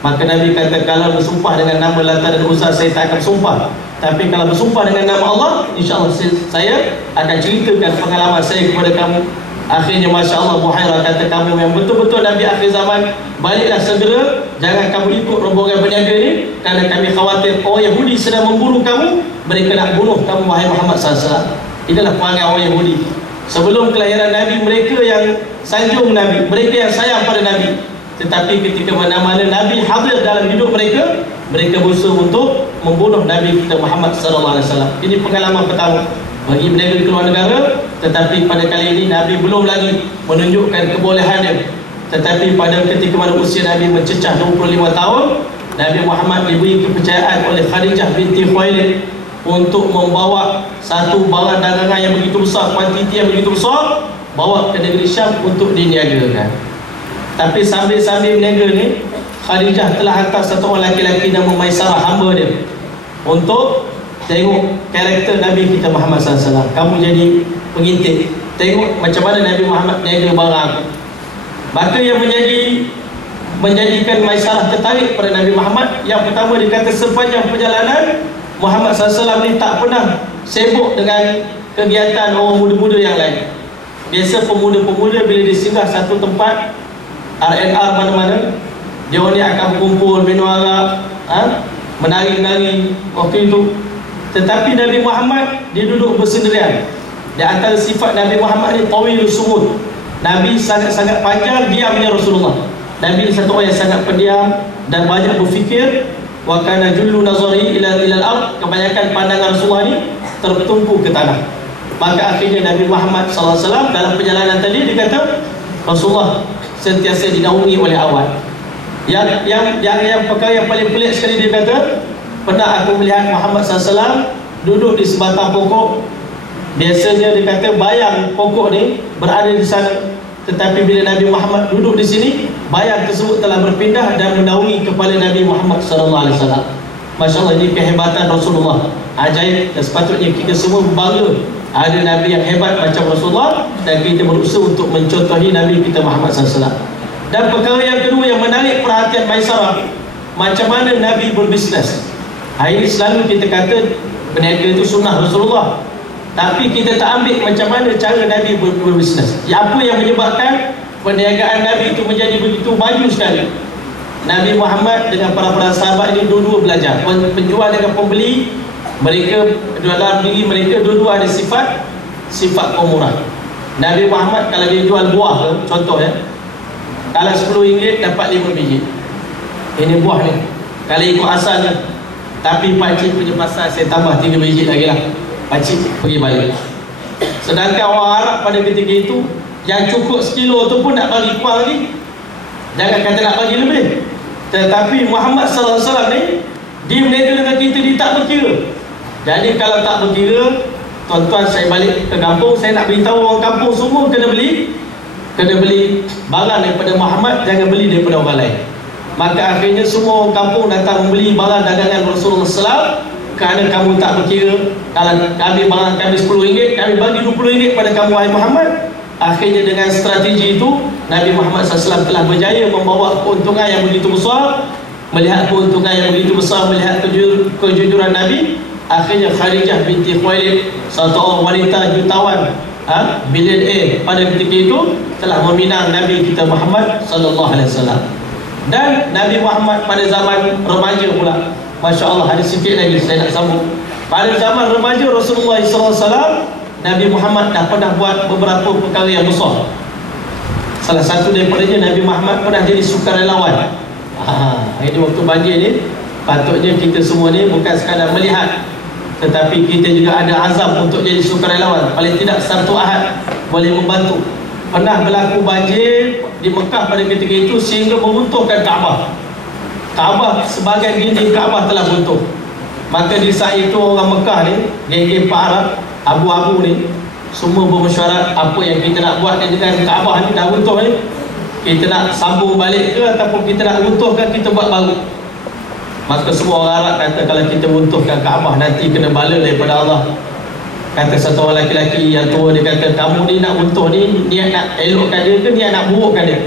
Maka Nabi kata, kalau bersumpah dengan nama Lata dan Uzza, saya tak akan sumpah. Tapi kalau bersumpah dengan nama Allah, insya-Allah saya akan ceritakan pengalaman saya kepada kamu. Akhirnya Masya Allah, Buhairah kata, kamu yang betul-betul Nabi akhir zaman, baliklah segera, jangan kamu ikut rombongan berniaga ni, kerana kami khawatir orang Yahudi sedang memburu kamu, mereka nak bunuh kamu wahai Muhammad SAW. Inilah perangai orang Yahudi. Sebelum kelahiran Nabi, mereka yang sanjung Nabi, mereka yang sayang pada Nabi. Tetapi ketika mana-mana Nabi hadir dalam hidup mereka, mereka berusaha untuk membunuh Nabi kita Muhammad SAW. Ini pengalaman pertama bagi berniaga di luar negara. Tetapi pada kali ini Nabi belum lagi menunjukkan kebolehannya. Tetapi pada ketika mana usia Nabi mencecah 25 tahun, Nabi Muhammad diberi kepercayaan oleh Khadijah binti Khuwailid untuk membawa satu barang dagangan yang begitu besar, kuantiti yang begitu besar, bawa ke negeri Syam untuk diniagakan. Tapi sambil-sambil berniaga ni, Khadijah telah hantar satu orang lelaki nama Maisarah, hamba dia, untuk tengok karakter Nabi kita Muhammad SAW. Kamu jadi pengintip, tengok macam mana Nabi Muhammad berniaga barang. Maka yang menjadikan Maisarah tertarik pada Nabi Muhammad, yang pertama dia kata sepanjang perjalanan Muhammad SAW ni tak pernah sibuk dengan kegiatan orang muda-muda yang lain. Biasa pemuda-pemuda bila dia singgah satu tempat R&R mana-mana, dia orang ni akan berkumpul, minum arak, menari-nari waktu itu. Tetapi Nabi Muhammad, dia duduk bersendirian. Di antara sifat Nabi Muhammad ni, tawilus sumud. Nabi sangat-sangat panjang diamnya Rasulullah. Nabi satu orang yang sangat pendiam dan banyak berfikir. Wa kana jullu nazari ila al-ard, kebanyakan pandangan Rasulullah ni tertumpu ke tanah. Maka akhirnya Nabi Muhammad SAW dalam perjalanan tadi, dia kata Rasulullah sentiasa dinaungi oleh awan. Yang perkara yang paling pelik sekali, dia kata, pernah aku melihat Muhammad SAW duduk di sebatang pokok. Biasanya dia kata bayang pokok ni berada di sana, tetapi bila Nabi Muhammad duduk di sini, bayang tersebut telah berpindah dan menaungi kepala Nabi Muhammad SAW. Masya Allah, ini kehebatan Rasulullah, ajaib. Dan sepatutnya kita semua bangga ada Nabi yang hebat macam Rasulullah, dan kita berusaha untuk mencontohi Nabi kita Muhammad SAW. Dan perkara yang kedua yang menarik perhatian Maisarah, macam mana Nabi berbisnes. Hari ini selalu kita kata berniaga itu sunnah Rasulullah. Tapi kita tak ambil macam mana cara Nabi berbisnes. Apa yang menyebabkan perniagaan Nabi itu menjadi begitu maju sekali? Nabi Muhammad dengan para sahabat ini dua-dua belajar. Penjual dengan pembeli, mereka dalam diri mereka dua-dua ada sifat pemurah. Nabi Muhammad kalau dia jual buah ke, contoh ya, kalau RM10 dapat 5 biji. Ini buah ni, kalau ikut asalnya. Tapi pakcik punya pasal saya tambah 3 biji lagi lah, pakcik pergi balik. Sedangkan orang Arab pada ketika itu, yang cukup sekilo tu pun nak bagi kurang lagi, jangan kata nak bagi lebih. Tetapi Muhammad SAW ni, dia berniaga dengan kita, dia tak berkira. Jadi kalau tak berkira, tuan-tuan saya balik ke kampung, saya nak beritahu orang kampung semua kena beli barang daripada Muhammad, jangan beli daripada orang lain. Maka akhirnya semua orang kampung datang membeli barang dagangan Rasulullah SAW. Kerana kamu tak berkira, kalau kami barang kami RM10, kami bagi RM20 kepada kamu wahai Muhammad. Akhirnya dengan strategi itu, Nabi Muhammad SAW telah berjaya membawa keuntungan yang begitu besar. Melihat keuntungan yang begitu besar, melihat kejujuran Nabi, akhirnya Khadijah binti Khuwailid, satu orang wanita jutawan, billionaire pada ketika itu, telah meminang Nabi kita Muhammad SAW. Dan Nabi Muhammad pada zaman remaja pula, Masya Allah, ada sikit lagi saya nak sambung. Pada zaman remaja Rasulullah SAW, Nabi Muhammad dah pernah buat beberapa perkara yang besar. Salah satu daripadanya, Nabi Muhammad pernah jadi sukarelawan. Ini waktu banjir ni, patutnya kita semua ni bukan sekadar melihat, tetapi kita juga ada azam untuk jadi sukarelawan. Paling tidak satu ahad boleh membantu. Pernah berlaku banjir di Mekah pada ketika itu sehingga meruntuhkan Kaabah. Kaabah, sebahagian dinding Kaabah telah runtuh. Maka di saat itu orang Mekah ni, geng-geng Pak Arab, abu-abu ni, semua bermesyuarat apa yang kita nak buat dengan Kaabah ni dah runtuh ni. Kita nak sambung balik ke ataupun kita nak runtuhkan, kita buat baru. Maka semua orang Arab kata kalau kita runtuhkan Kaabah nanti kena bala daripada Allah. Kata satu orang lelaki yang tua, dia kata, kamu ni nak runtuh ni, niat nak elokkan dia ke niat nak burukkan dia?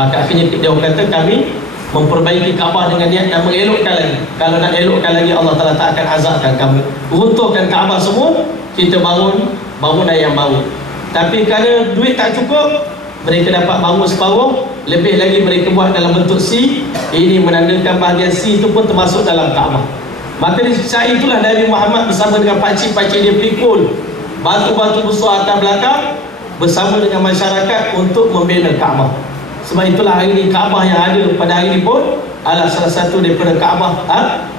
Maka akhirnya dia kata, kami memperbaiki Kaabah dengan niat nak mengelokkan lagi. Kalau nak elokkan lagi, Allah Ta'ala tak akan azabkan kamu. Runtuhkan Kaabah semua, kita bangun bangunan yang baru. Tapi kerana duit tak cukup, mereka dapat bangun separuh, lebih lagi mereka buat dalam bentuk C. Ini menandakan bahagian C itu pun termasuk dalam Kaabah. Maka di saat itulah Nabi Muhammad bersama dengan pakcik-pakcik dia pikul batu-batu besar atas belakang bersama dengan masyarakat untuk membina Kaabah. Sebab itulah hari ini Kaabah yang ada pada hari ini pun adalah salah satu daripada Kaabah,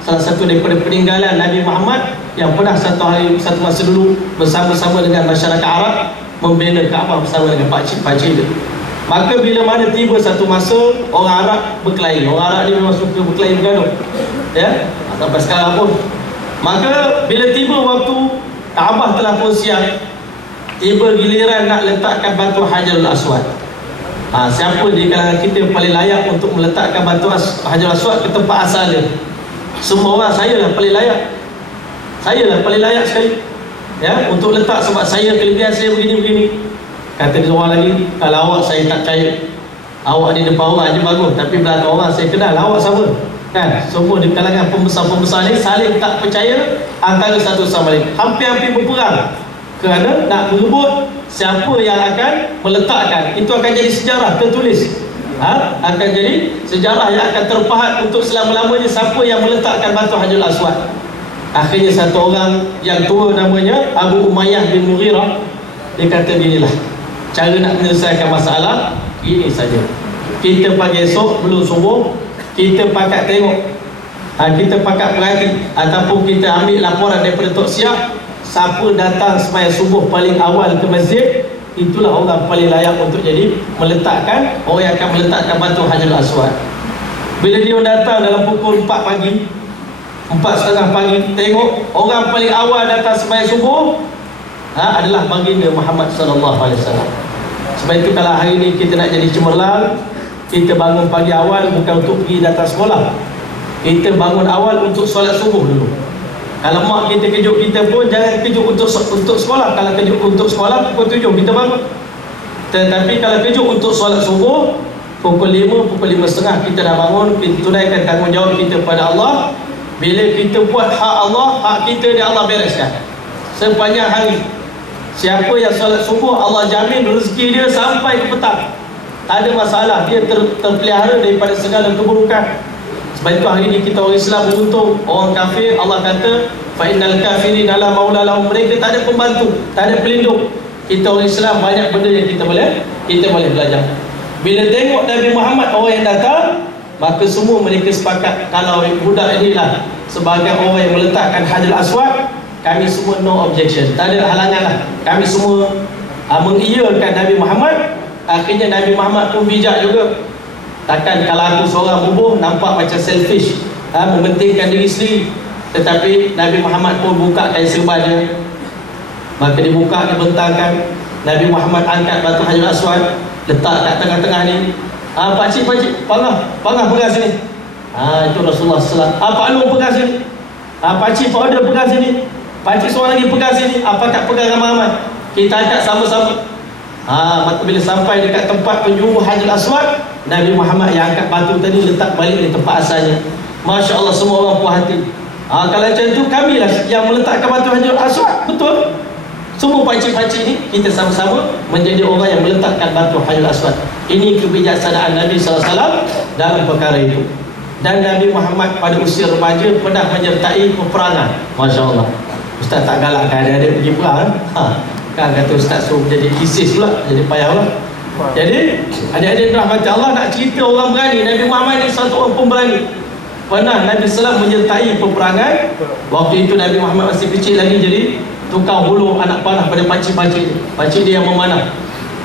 salah satu daripada peninggalan Nabi Muhammad yang pernah satu masa dulu bersama-sama dengan masyarakat Arab membina Kaabah bersama dengan pakcik-pakcik dia. Maka bila mana tiba satu masa, orang Arab berkelahi. Orang Arab ni memang suka berkelahi bergaduh, ya, sampai sekarang pun. Maka bila tiba waktu Kaabah telah pun siap, tiba giliran nak letakkan batu Hajarul Aswad. Siapa di kalangan kita paling layak untuk meletakkan batu Hajarul Aswad ke tempat asal dia? Semua orang, saya lah paling layak. Saya lah paling layak sekali, ya, untuk letak, sebab saya kelebihan saya begini-begini. Kata dia orang lagi, kalau awak saya tak percaya. Awak ni depan orang je bagus, tapi belakang orang saya kenal awak sama. Kan? Semua di kalangan pembesar-pembesar ni saling tak percaya antara satu sama lain. Hampir-hampir berperang kerana nak berebut siapa yang akan meletakkan. Itu akan jadi sejarah tertulis. Akan jadi sejarah yang akan terpahat untuk selama-lamanya, siapa yang meletakkan batu Hajarul Aswad. Akhirnya satu orang yang tua namanya Abu Umayyah bin Mughirah, dia kata ginilah cara nak menyelesaikan masalah, ini saja. Kita pagi esok belum subuh, kita pakat tengok, kita pakat perhati, ataupun kita ambil laporan daripada Tok Siap, siapa datang sembahyang subuh paling awal ke masjid, itulah orang paling layak untuk jadi meletakkan, orang yang akan meletakkan batu Hajarul Aswad. Bila dia datang dalam pukul 4 pagi, 4:30 pagi, tengok orang paling awal datang sembahyang subuh adalah baginda Muhammad SAW. Sebab itu kalau hari ini kita nak jadi cemerlang, kita bangun pagi awal bukan untuk pergi datang sekolah, kita bangun awal untuk solat subuh dulu. Kalau mak kita kejut kita pun jangan kejut untuk sekolah. Kalau kejut untuk sekolah pukul 7 kita bangun. Tetapi kalau kejut untuk solat subuh pukul 5, pukul 5:30 kita dah bangun. Kita tunaikan tanggungjawab kita pada Allah. Bila kita buat hak Allah, hak kita dia Allah bereskan sepanjang hari. Siapa yang solat subuh, Allah jamin rezeki dia sampai ke petang. Tak ada masalah, dia terpelihara daripada segala keburukan. Sebab itu hari ini kita orang Islam beruntung. Orang kafir, Allah kata fa innal kafirin la maula lahum, mereka tak ada pembantu, tak ada pelindung. Kita orang Islam banyak benda yang kita boleh belajar. Bila tengok Nabi Muhammad orang yang datang, maka semua mereka sepakat kalau budak inilah sebagai orang yang meletakkan Hajarul Aswad, kami semua no objection, tak ada halangan lah. Kami semua mengiyakan Nabi Muhammad. Akhirnya Nabi Muhammad pun bijak juga. Takkan kalau aku seorang bubuh nampak macam selfish, mementingkan diri sendiri. Tetapi Nabi Muhammad pun buka kain serban dia. Maka dibuka, dibentangkan. Nabi Muhammad angkat batu Hajarul Aswad, letak kat tengah-tengah ni. Pakcik, pangah pegang sini. Itu Rasulullah SAW. Pak Long pegang sini. Pakcik, Pak Order pegang sini. Pakcik seorang lagi pegang sini. Pak pegang ramai-ramai. Kita angkat sama-sama. Maka bila sampai dekat tempat penjuru Hajarul Aswad, Nabi Muhammad yang angkat batu tadi letak balik di tempat asalnya. Masya Allah, semua orang puas hati. Kalau macam tu, kamilah yang meletakkan batu Hajarul Aswad. Betul. Semua pakcik-pakcik ni, kita sama-sama menjadi orang yang meletakkan batu Hajarul Aswad. Ini kebijaksanaan Nabi SAW dalam perkara itu. Dan Nabi Muhammad pada usia remaja pernah menyertai peperangan. Masya Allah. Ustaz tak galakkan adik-adik pergi perang. Kan kata Ustaz suruh jadi ISIS pula, jadi payah pula. Jadi adik-adik rahmat Allah, nak cerita orang berani. Nabi Muhammad ni satu orang pemberani. Pernah Nabi SAW menyertai peperangan. Waktu itu Nabi Muhammad masih kecil lagi, jadi tukang hulu anak panah pada pakcik-pakcik. Pakcik dia yang memanah.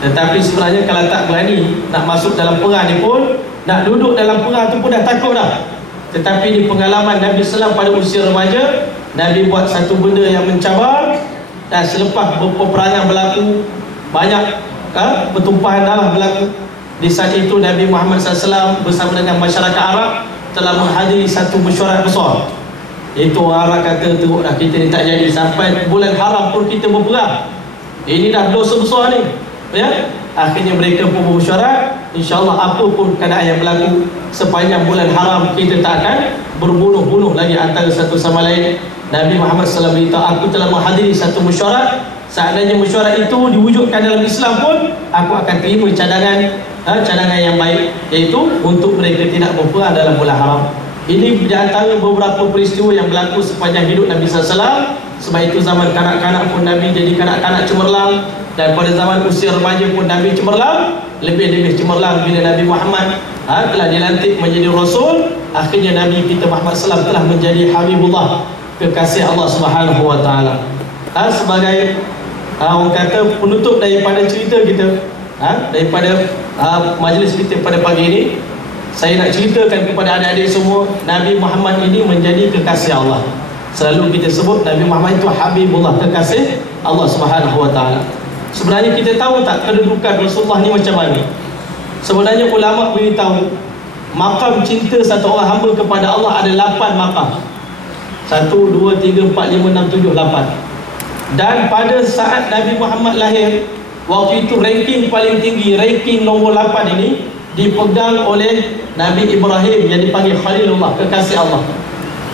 Tetapi sebenarnya kalau tak berani nak masuk dalam perang ni pun, nak duduk dalam perang tu pun dah takut dah. Tetapi di pengalaman Nabi SAW pada usia remaja, Nabi buat satu benda yang mencabar. Dan selepas peperangan berlaku, banyak pertumpahan darah berlaku. Di saat itu Nabi Muhammad SAW bersama dengan masyarakat Arab telah menghadiri satu mesyuarat besar. Itu orang Arab kata, teruk dah kita ni tak jadi, sampai bulan haram pun kita berperang. Ini dah dosa besar ni, ya? Akhirnya mereka pun bermesyuarat, InsyaAllah apa pun keadaan yang berlaku, sepanjang bulan haram kita tak akan berbunuh-bunuh lagi antara satu sama lain. Nabi Muhammad SAW beritahu, aku telah menghadiri satu mesyuarat. Seandainya mesyuarat itu diwujudkan dalam Islam pun, aku akan terima cadangan yang baik, iaitu untuk mereka tidak berperang dalam bulan haram. Ini di antara beberapa peristiwa yang berlaku sepanjang hidup Nabi SAW. Sebab itu zaman kanak-kanak pun Nabi jadi kanak-kanak cemerlang. Dan pada zaman usia remaja pun Nabi cemerlang. Lebih-lebih cemerlang bila Nabi Muhammad telah dilantik menjadi Rasul. Akhirnya Nabi kita Muhammad SAW telah menjadi Habibullah, kekasih Allah Subhanahu Wa Taala. Sebagai orang kata penutup daripada cerita kita, daripada majlis kita pada pagi ini, saya nak ceritakan kepada adik-adik semua, Nabi Muhammad ini menjadi kekasih Allah. Selalu kita sebut Nabi Muhammad itu Habibullah, kekasih Allah Subhanahu Wa Taala. Sebenarnya kita tahu tak kedudukan Rasulullah ni macam mana? Sebenarnya ulama beritahu makam cinta satu orang hamba kepada Allah ada 8 makam. 1, 2, 3, 4, 5, 6, 7, 8. Dan pada saat Nabi Muhammad lahir, waktu itu ranking paling tinggi, ranking nombor 8 ini dipegang oleh Nabi Ibrahim yang dipanggil Khalilullah, kekasih Allah.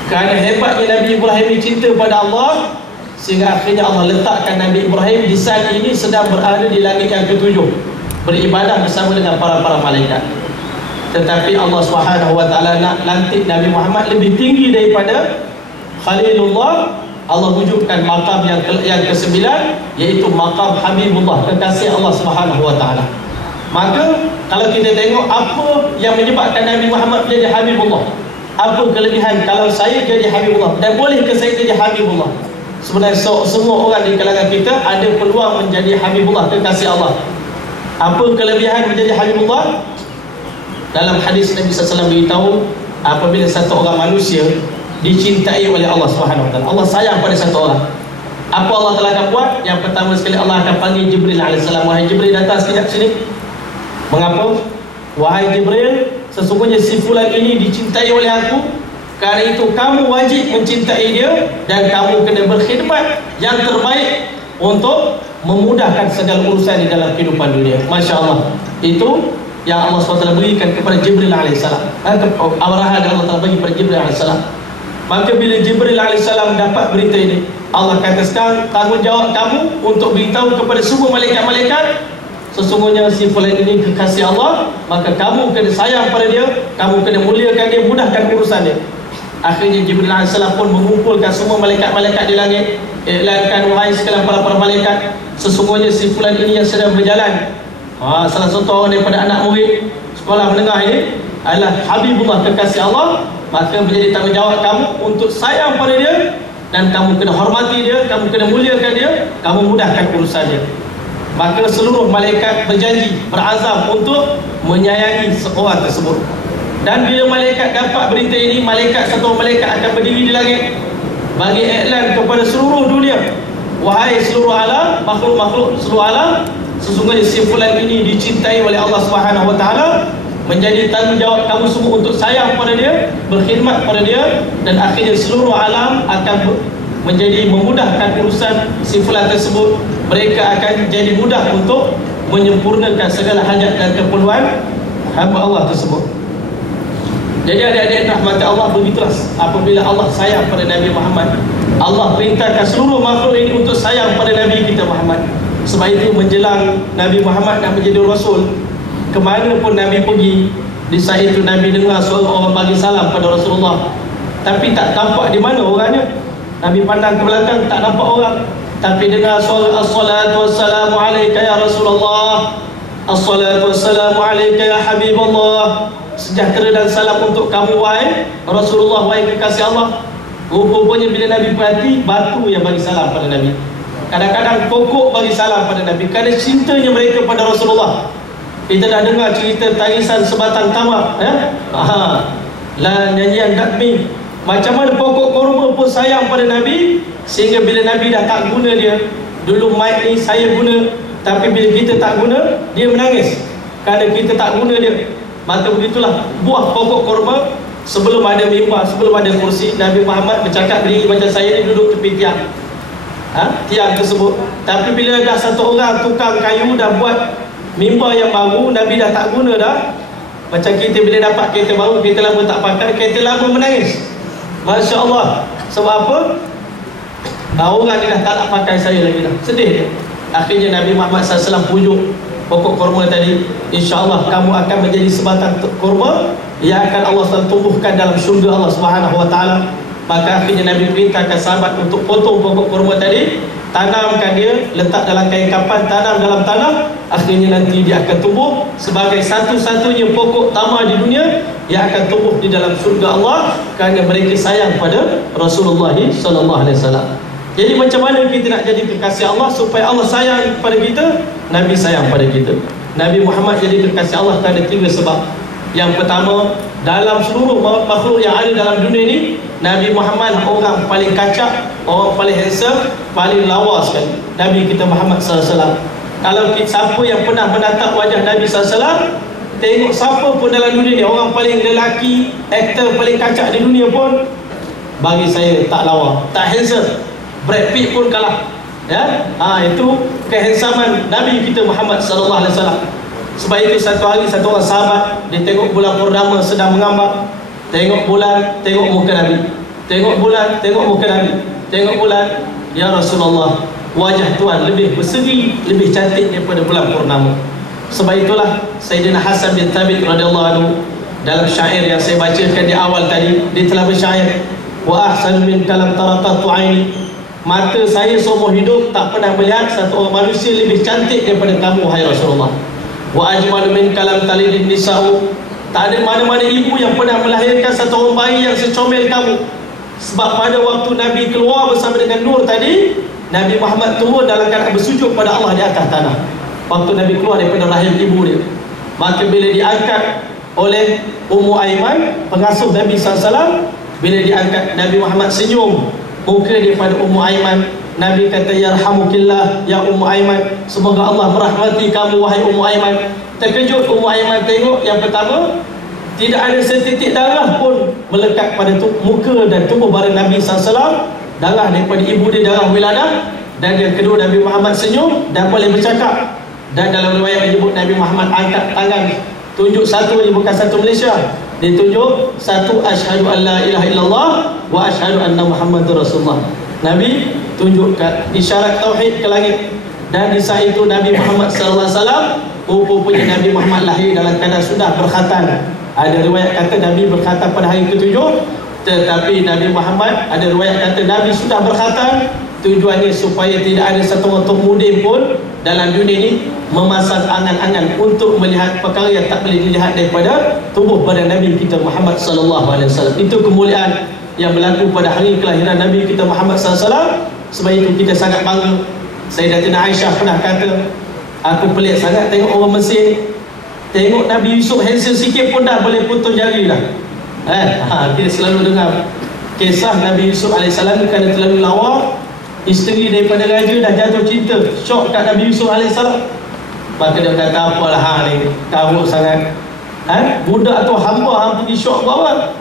Kerana hebatnya Nabi Ibrahim ini cinta pada Allah, sehingga akhirnya Allah letakkan Nabi Ibrahim di saat ini sedang berada di langit yang ke-7, beribadah bersama dengan para malaikat. Tetapi Allah Subhanahu Wa Taala nak lantik Nabi Muhammad lebih tinggi daripada Khalilullah. Allah wujudkan makam yang ke-9, iaitu makam Habibullah, kekasih Allah Subhanahu Wa Taala. Maka kalau kita tengok apa yang menyebabkan Nabi Muhammad menjadi Habibullah, apa kelebihan kalau saya jadi Habibullah, dan boleh ke saya jadi Habibullah? Sebenarnya semua orang di kalangan kita ada peluang menjadi Habibullah, kekasih Allah. Apa kelebihan menjadi Habibullah? Dalam hadis Nabi SAW beritahu, apabila satu orang manusia dicintai oleh Allah Subhanahu Wa Taala, Allah sayang pada satu orang, apa Allah telah akan buat? Yang pertama sekali, Allah akan panggil Jibril AS. Wahai Jibril, datang sekejap sini. Mengapa? Wahai Jibril, sesungguhnya si fulan ini dicintai oleh aku, kerana itu kamu wajib mencintai dia, dan kamu kena berkhidmat yang terbaik untuk memudahkan segala urusan di dalam kehidupan dunia. Masya Allah. Itu yang Allah SWT berikan kepada Jibril AS. Arahan yang Allah Ta'ala bagi kepada Jibril AS. Maka bila Jibril AS dapat berita ini, Allah kata sekarang tanggungjawab kamu untuk beritahu kepada semua malaikat-malaikat, sesungguhnya si fulan ini kekasih Allah, maka kamu kena sayang pada dia, kamu kena muliakan dia, mudahkan urusan dia. Akhirnya Jibril AS pun mengumpulkan semua malaikat-malaikat di langit, iklankan, wahai sekalian para malaikat, sesungguhnya si fulan ini yang sedang berjalan, salah satu orang daripada anak murid sekolah menengah ini adalah Habibullah, kekasih Allah. Maka menjadi tanggungjawab kamu untuk sayang pada dia, dan kamu kena hormati dia, kamu kena muliakan dia, kamu mudahkan urusan dia. Maka seluruh malaikat berjanji, berazam untuk menyayangi seorang tersebut. Dan bila malaikat dapat berita ini, satu malaikat akan berdiri di langit bagi iklan kepada seluruh dunia, wahai seluruh alam, makhluk-makhluk seluruh alam, sesungguhnya si fulan ini dicintai oleh Allah Subhanahu Wa Taala. Menjadi tanggungjawab kamu semua untuk sayang pada dia, berkhidmat pada dia, dan akhirnya seluruh alam akan menjadi memudahkan urusan si fulan tersebut. Mereka akan jadi mudah untuk menyempurnakan segala hajat dan keperluan hamba Allah tersebut. Jadi adik-adik rahmat Allah, begitulah apabila Allah sayang pada Nabi Muhammad. Allah perintahkan seluruh makhluk ini untuk sayang pada Nabi kita Muhammad. Sebab itu menjelang Nabi Muhammad nak menjadi Rasul, kemana pun Nabi pergi, di saat itu Nabi dengar suara orang bagi salam pada Rasulullah, tapi tak tampak di mana orangnya. Nabi pandang ke belakang, tak nampak orang, tapi dengar suara as-salatu wassalamu alaika ya Rasulullah, as-salatu wassalamu alaika ya Habibullah, sejahtera dan salam untuk kamu wahai Rasulullah, wahai kekasih Allah. Rupanya bila Nabi perhati, batu yang bagi salam pada Nabi, kadang-kadang pokok bagi salam pada Nabi, kerana cintanya mereka pada Rasulullah. Kita dah dengar cerita tangisan sebatang tamak, lah nyanyian Dakmi, macam mana pokok korma pun sayang pada Nabi, sehingga bila Nabi dah tak guna dia. Dulu mic ni saya guna, tapi bila kita tak guna, dia menangis kerana kita tak guna dia. Maka begitulah buah pokok korma. Sebelum ada mimbar, sebelum ada kursi, Nabi Muhammad bercakap berdiri macam saya ni, duduk tepi tiang, tiang tersebut. Tapi bila dah satu orang tukang kayu dah buat mimbar yang baru, Nabi dah tak guna dah. Macam kita bila dapat kereta baru, kereta lama tak pakai, kereta lama menangis. Masya Allah. Sebab apa? Orang ni dah tak nak pakai saya lagi dah, sedih dia. Akhirnya Nabi Muhammad SAW pujuk pokok korma tadi, InsyaAllah kamu akan menjadi sebatang korma yang akan Allah SWT tumbuhkan dalam syurga Allah Subhanahu Wa Taala. Maka akhirnya Nabi perintahkan sahabat untuk potong pokok korma tadi, tanamkan dia, letak dalam kain kapan, tanam dalam tanah. Akhirnya nanti dia akan tumbuh sebagai satu-satunya pokok tamar di dunia yang akan tumbuh di dalam surga Allah, kerana mereka sayang pada Rasulullah SAW. Jadi macam mana kita nak jadi kekasih Allah supaya Allah sayang pada kita? Nabi sayang pada kita. Nabi Muhammad jadi kekasih Allah kerana 3 sebab. Yang pertama, dalam seluruh makhluk yang ada dalam dunia ini, Nabi Muhammad orang paling kacak, orang paling handsome, paling lawa sekali. Nabi kita Muhammad SAW. Kalau siapa yang pernah menatap wajah Nabi SAW, tengok siapa pun dalam dunia ni, orang paling lelaki, aktor paling kacak di dunia pun, bagi saya tak lawa, tak handsome. Brad Pitt pun kalah. Itu kehansaman Nabi kita Muhammad SAW. Sebab itu satu hari satu orang sahabat, dia tengok bulan purnama sedang mengambang. Tengok bulan, tengok muka Nabi. Tengok bulan, tengok muka Nabi. Tengok bulan, ya Rasulullah, wajah Tuhan lebih berseri, lebih cantik daripada bulan purnama. Sebab itulah Sayyidina Hasan bin Thabit radhiyallahu anhu, dalam syair yang saya bacakan di awal tadi, dia telah bersyair, wa ahsanu min kalam taraqatu aini, mata saya seumur hidup tak pernah melihat satu orang manusia lebih cantik daripada kamu wahai Rasulullah. Wa ajmalu min kalam talidin nisa'u, tak ada mana-mana ibu yang pernah melahirkan satu orang bayi yang secomel kamu. Sebab pada waktu Nabi keluar bersama dengan Nur tadi, Nabi Muhammad turun dalam keadaan bersujud pada Allah di atas tanah. Waktu Nabi keluar daripada rahim ibu dia, maka bila diangkat oleh Ummu Aiman, pengasuh Nabi SAW, bila diangkat, Nabi Muhammad senyum muka dia pada Ummu Aiman. Nabi kata, yarhamukillah ya Ummu Aiman, semoga Allah merahmati kamu wahai Ummu Aiman. Terkejut Ummu Aiman tengok, yang pertama, tidak ada setitik darah pun melekat pada muka dan tubuh badan Nabi SAW, darah daripada ibu dia, darah wiladah. Dan yang kedua, Nabi Muhammad senyum dan boleh bercakap. Dan dalam riwayat menyebut Nabi Muhammad angkat tangan, tunjuk satu je, bukan satu Malaysia, ditunjuk satu, asyhadu an la ilaha illallah wa asyhadu anna Muhammadur Rasulullah. Nabi tunjukkan isyarat tauhid ke langit. Dan di saat itu Nabi Muhammad sallallahu alaihi wasallam, rupanya Nabi Muhammad lahir dalam keadaan sudah berkhatan. Ada riwayat kata Nabi berkhatan pada hari ke-7, tetapi Nabi Muhammad, ada riwayat kata Nabi sudah berkhatan. Tujuannya supaya tidak ada satu orang mudin pun dalam dunia ini memasang angan-angan untuk melihat perkara yang tak boleh dilihat daripada tubuh badan Nabi kita Muhammad sallallahu alaihi wasallam. Itu kemuliaan yang berlaku pada hari kelahiran Nabi kita Muhammad sallallahu alaihi wasallam. Sebab itu kita sangat bangga. Sayyidatina Aisyah pernah kata, aku pelik sangat tengok orang Mesir, tengok Nabi Yusuf handsome sikit pun dah boleh putus jari dah. Kita selalu dengar kisah Nabi Yusuf AS kerana terlalu lawa, isteri daripada raja dah jatuh cinta, syok kat Nabi Yusuf AS. Maka dia kata, apalah ni, karut sangat. Budak tu hampa pergi syok bawah.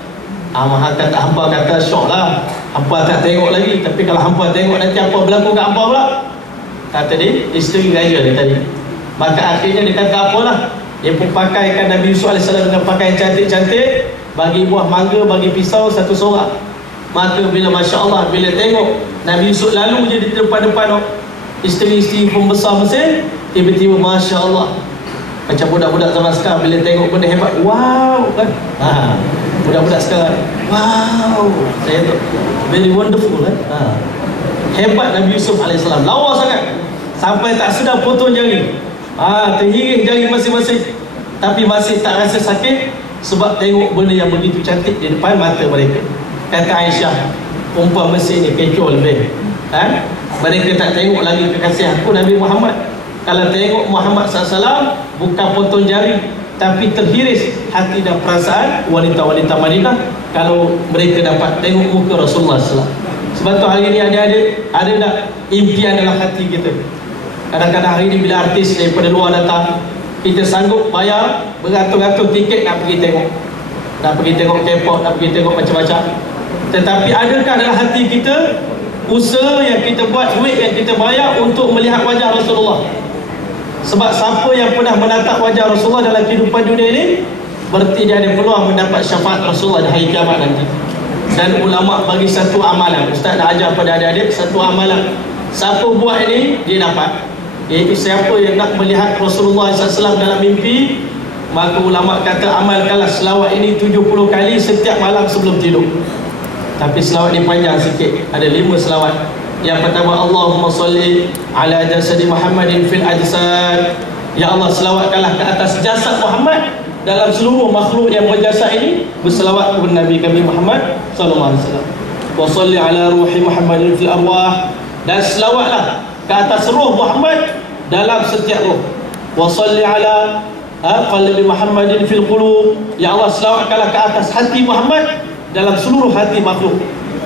Mahal kata hampa kata syok lah, hampa tak tengok lagi. Tapi kalau hampa tengok nanti apa berlaku kat hampa pula? Kata dia, isteri raja dia tadi. Maka akhirnya dia kata apalah, dia pun pakaikan Nabi Yusuf AS dengan pakaian cantik-cantik, bagi buah mangga, bagi pisau satu sorak. Maka bila Masya Allah, bila tengok Nabi Yusuf lalu je di depan-depan isteri-isteri pembesar Mesir, tiba-tiba Masya Allah, macam budak-budak zaman sekarang bila tengok benda hebat, wow kan? Budak-budak sekarang, wow, saya tu very wonderful kan? Hebat Nabi Yusuf AS, lawa sangat sampai tak sedar potong jari. Terhiring jari masing-masing, tapi masih tak rasa sakit sebab tengok benda yang begitu cantik di depan mata mereka. Kata Aisyah, perempuan Mesir ni kecoh lebih. Mereka tak tengok lagi kekasih aku Nabi Muhammad. Kalau tengok Muhammad SAW, bukan potong jari, tapi terhiris hati dan perasaan wanita-wanita Madinah kalau mereka dapat tengok muka Rasulullah SAW. Sebab tu hari ni adik-adik, ada tak impian dalam hati kita? Kadang-kadang hari ni bila artis daripada luar datang, kita sanggup bayar beratus-ratus tiket nak pergi tengok, nak pergi tengok K-pop, nak pergi tengok macam-macam. Tetapi adakah dalam hati kita usaha yang kita buat, duit yang kita bayar untuk melihat wajah Rasulullah? Sebab siapa yang pernah menatap wajah Rasulullah dalam kehidupan dunia ini, berarti dia ada peluang mendapat syafaat Rasulullah di hari kiamat nanti. Dan ulama bagi satu amalan, Ustaz dah ajar pada adik-adik satu amalan, siapa buat ini dia dapat, iaitu siapa yang nak melihat Rasulullah SAW dalam mimpi, maka ulama kata amalkanlah selawat ini 70 kali setiap malam sebelum tidur. Tapi selawat ni panjang sikit, ada 5 selawat. Yang pertama, Allahumma salli ala jasadi Muhammadin fil ajsad. Ya Allah, selawatkanlah ke atas jasad Muhammad dalam seluruh makhluk yang berjasad ini, berselawat kepada Nabi kami Muhammad sallallahu alaihi wasallam. Wa salli ala ruhi Muhammadin fil arwah, dan selawatlah ke atas roh Muhammad dalam setiap roh. Wa salli ala qalbi Muhammadin fil qulub. Ya Allah, selawatkanlah ke atas hati Muhammad dalam seluruh hati makhluk.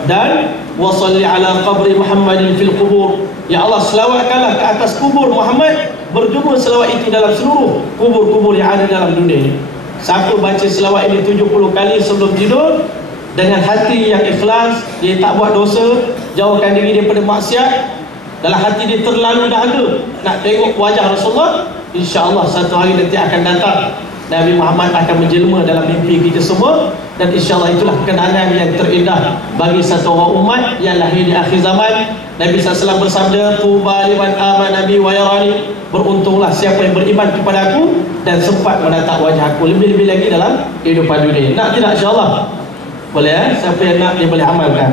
Dan wa salli ala qabri Muhammadin fil qubur. Ya Allah, selawatkanlah ke atas kubur Muhammad, berjumlah selawat itu dalam seluruh kubur-kubur yang ada dalam dunia ini. Siapa baca selawat ini 70 kali sebelum tidur dengan hati yang ikhlas, dia tak buat dosa, jauhkan diri daripada maksiat, dalam hati dia terlalu dahaga nak tengok wajah Rasulullah, insya-Allah satu hari nanti akan datang Nabi Muhammad akan menjelma dalam mimpi kita semua. Dan insya-Allah itulah kenangan yang terindah bagi satu orang umat yang lahir di akhir zaman. Nabi SAW bersabda, tuba liman amana nabi wa yarani, beruntunglah siapa yang beriman kepada aku dan sempat menatap wajah aku. Lebih-lebih lagi dalam kehidupan dunia. Nak tidak insya-Allah? Boleh ya? Siapa yang nak, dia boleh amalkan.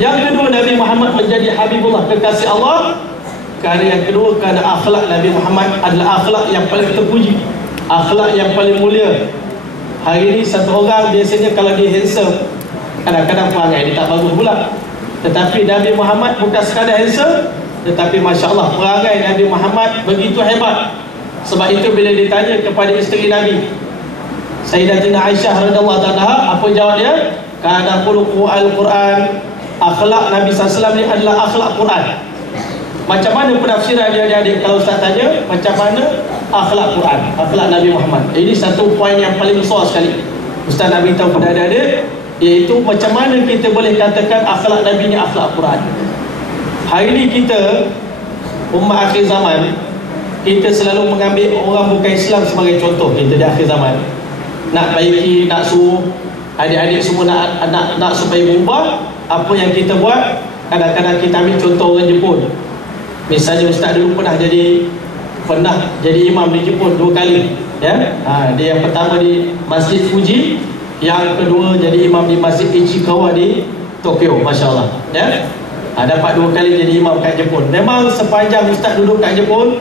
Yang kedua, Nabi Muhammad menjadi Habibullah, kekasih Allah. Kerana yang kedua, kerana akhlak Nabi Muhammad adalah akhlak yang paling terpuji, akhlak yang paling mulia. Hari ini satu orang biasanya kalau dia handsome, kadang-kadang perangai dia tak bagus pula. Tetapi Nabi Muhammad bukan sekadar handsome, tetapi Masya Allah perangai Nabi Muhammad begitu hebat. Sebab itu bila ditanya kepada isteri Nabi, Sayyidatina Aisyah radhiyallahu anha, apa jawab dia? Kana khuluqu al-Quran. Akhlak Nabi SAW ni adalah akhlak Quran. Macam mana penafsiran dia adik-adik kalau Ustaz tanya macam mana akhlak Quran, akhlak Nabi Muhammad? Ini satu poin yang paling besar sekali Ustaz nak beritahu kepada adik-adik, iaitu macam mana kita boleh katakan akhlak Nabi ni akhlak Quran. Hari ni kita umat akhir zaman, kita selalu mengambil orang bukan Islam sebagai contoh kita di akhir zaman. nak baiki, nak suruh adik-adik semua nak supaya berubah. Apa yang kita buat, kadang-kadang kita ambil contoh orang Jepun. Misalnya ustaz dulu pernah jadi imam di Jepun 2 kali, ya. Dia yang pertama di Masjid Fuji, yang kedua jadi imam di Masjid Ichikawa di Tokyo, masya-Allah, ya. Dapat 2 kali jadi imam kat Jepun. Memang sepanjang ustaz duduk kat Jepun,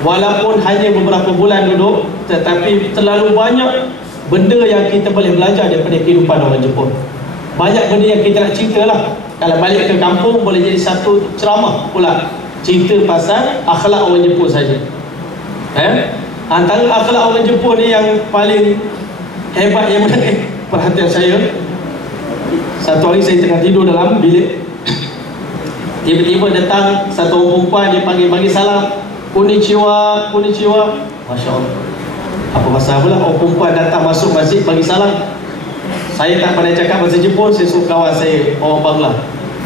walaupun hanya beberapa bulan duduk, tetapi terlalu banyak benda yang kita boleh belajar daripada kehidupan orang Jepun. Banyak benda yang kita nak cerita lah. Kalau balik ke kampung boleh jadi satu ceramah pula, cerita pasal akhlak orang Jepun saja. Antara akhlak orang Jepun ni yang paling hebat, yang menarik perhatian saya. Satu hari saya tengah tidur dalam bilik, tiba-tiba datang satu orang perempuan, dia panggil salam, konnichiwa, konnichiwa. Masya Allah, apa pasal pula orang perempuan datang masuk masjid bagi salam? Saya tak pandai cakap bahasa Jepun, saya suruh kawan saya orang Bangla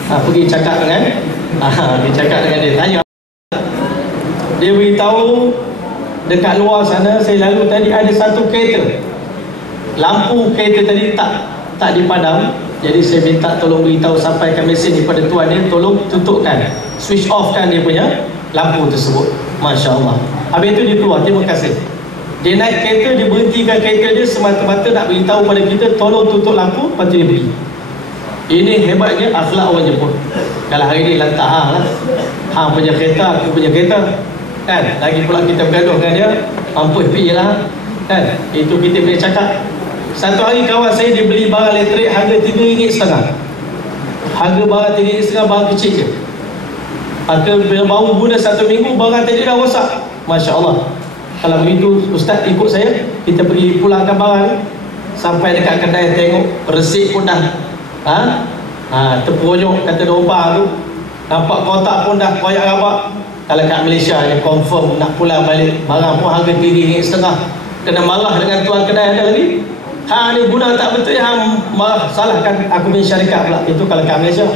pergi cakap dengan dia, tanya. Dia beritahu dekat luar sana saya lalu tadi ada satu kereta, lampu kereta tadi tak dipadam. Jadi saya minta tolong beritahu, sampaikan mesej kepada tuan dia, tolong tutupkan, switch off kan dia punya lampu tersebut. Masya Allah. Habis itu dia keluar, terima kasih. Dia naik kereta, dia berhentikan kereta dia semata-mata nak beritahu pada kita tolong tutup lampu, lepas tu dia pergi. Ini hebatnya akhlak orang Jepun. Kalau hari ni lantah lah, hang punya kereta, aku punya kereta, kan? Lagi pula kita bergaduh dengan dia, mampus pergi lah, kan? Itu kita boleh cakap. Satu hari kawan saya dia beli barang elektrik harga RM3.50. Harga barang RM3.50, barang kecil je. Harga baru guna 1 minggu, barang tadi dah rosak. Masya Allah. Kalau begitu ustaz ikut saya, kita pergi pulangkan barang. Sampai dekat kedai tengok resit pun dah terperonyok, kata domba tu. Nampak kotak pun dah koyak rabak. Kalau kat Malaysia ni confirm nak pulang balik, barang pun harga RM3.50. Kena marah dengan tuan kedai ada lagi. Ni guna tak betul, marah, salahkan aku punya syarikat pula. Itu kalau kat Malaysia.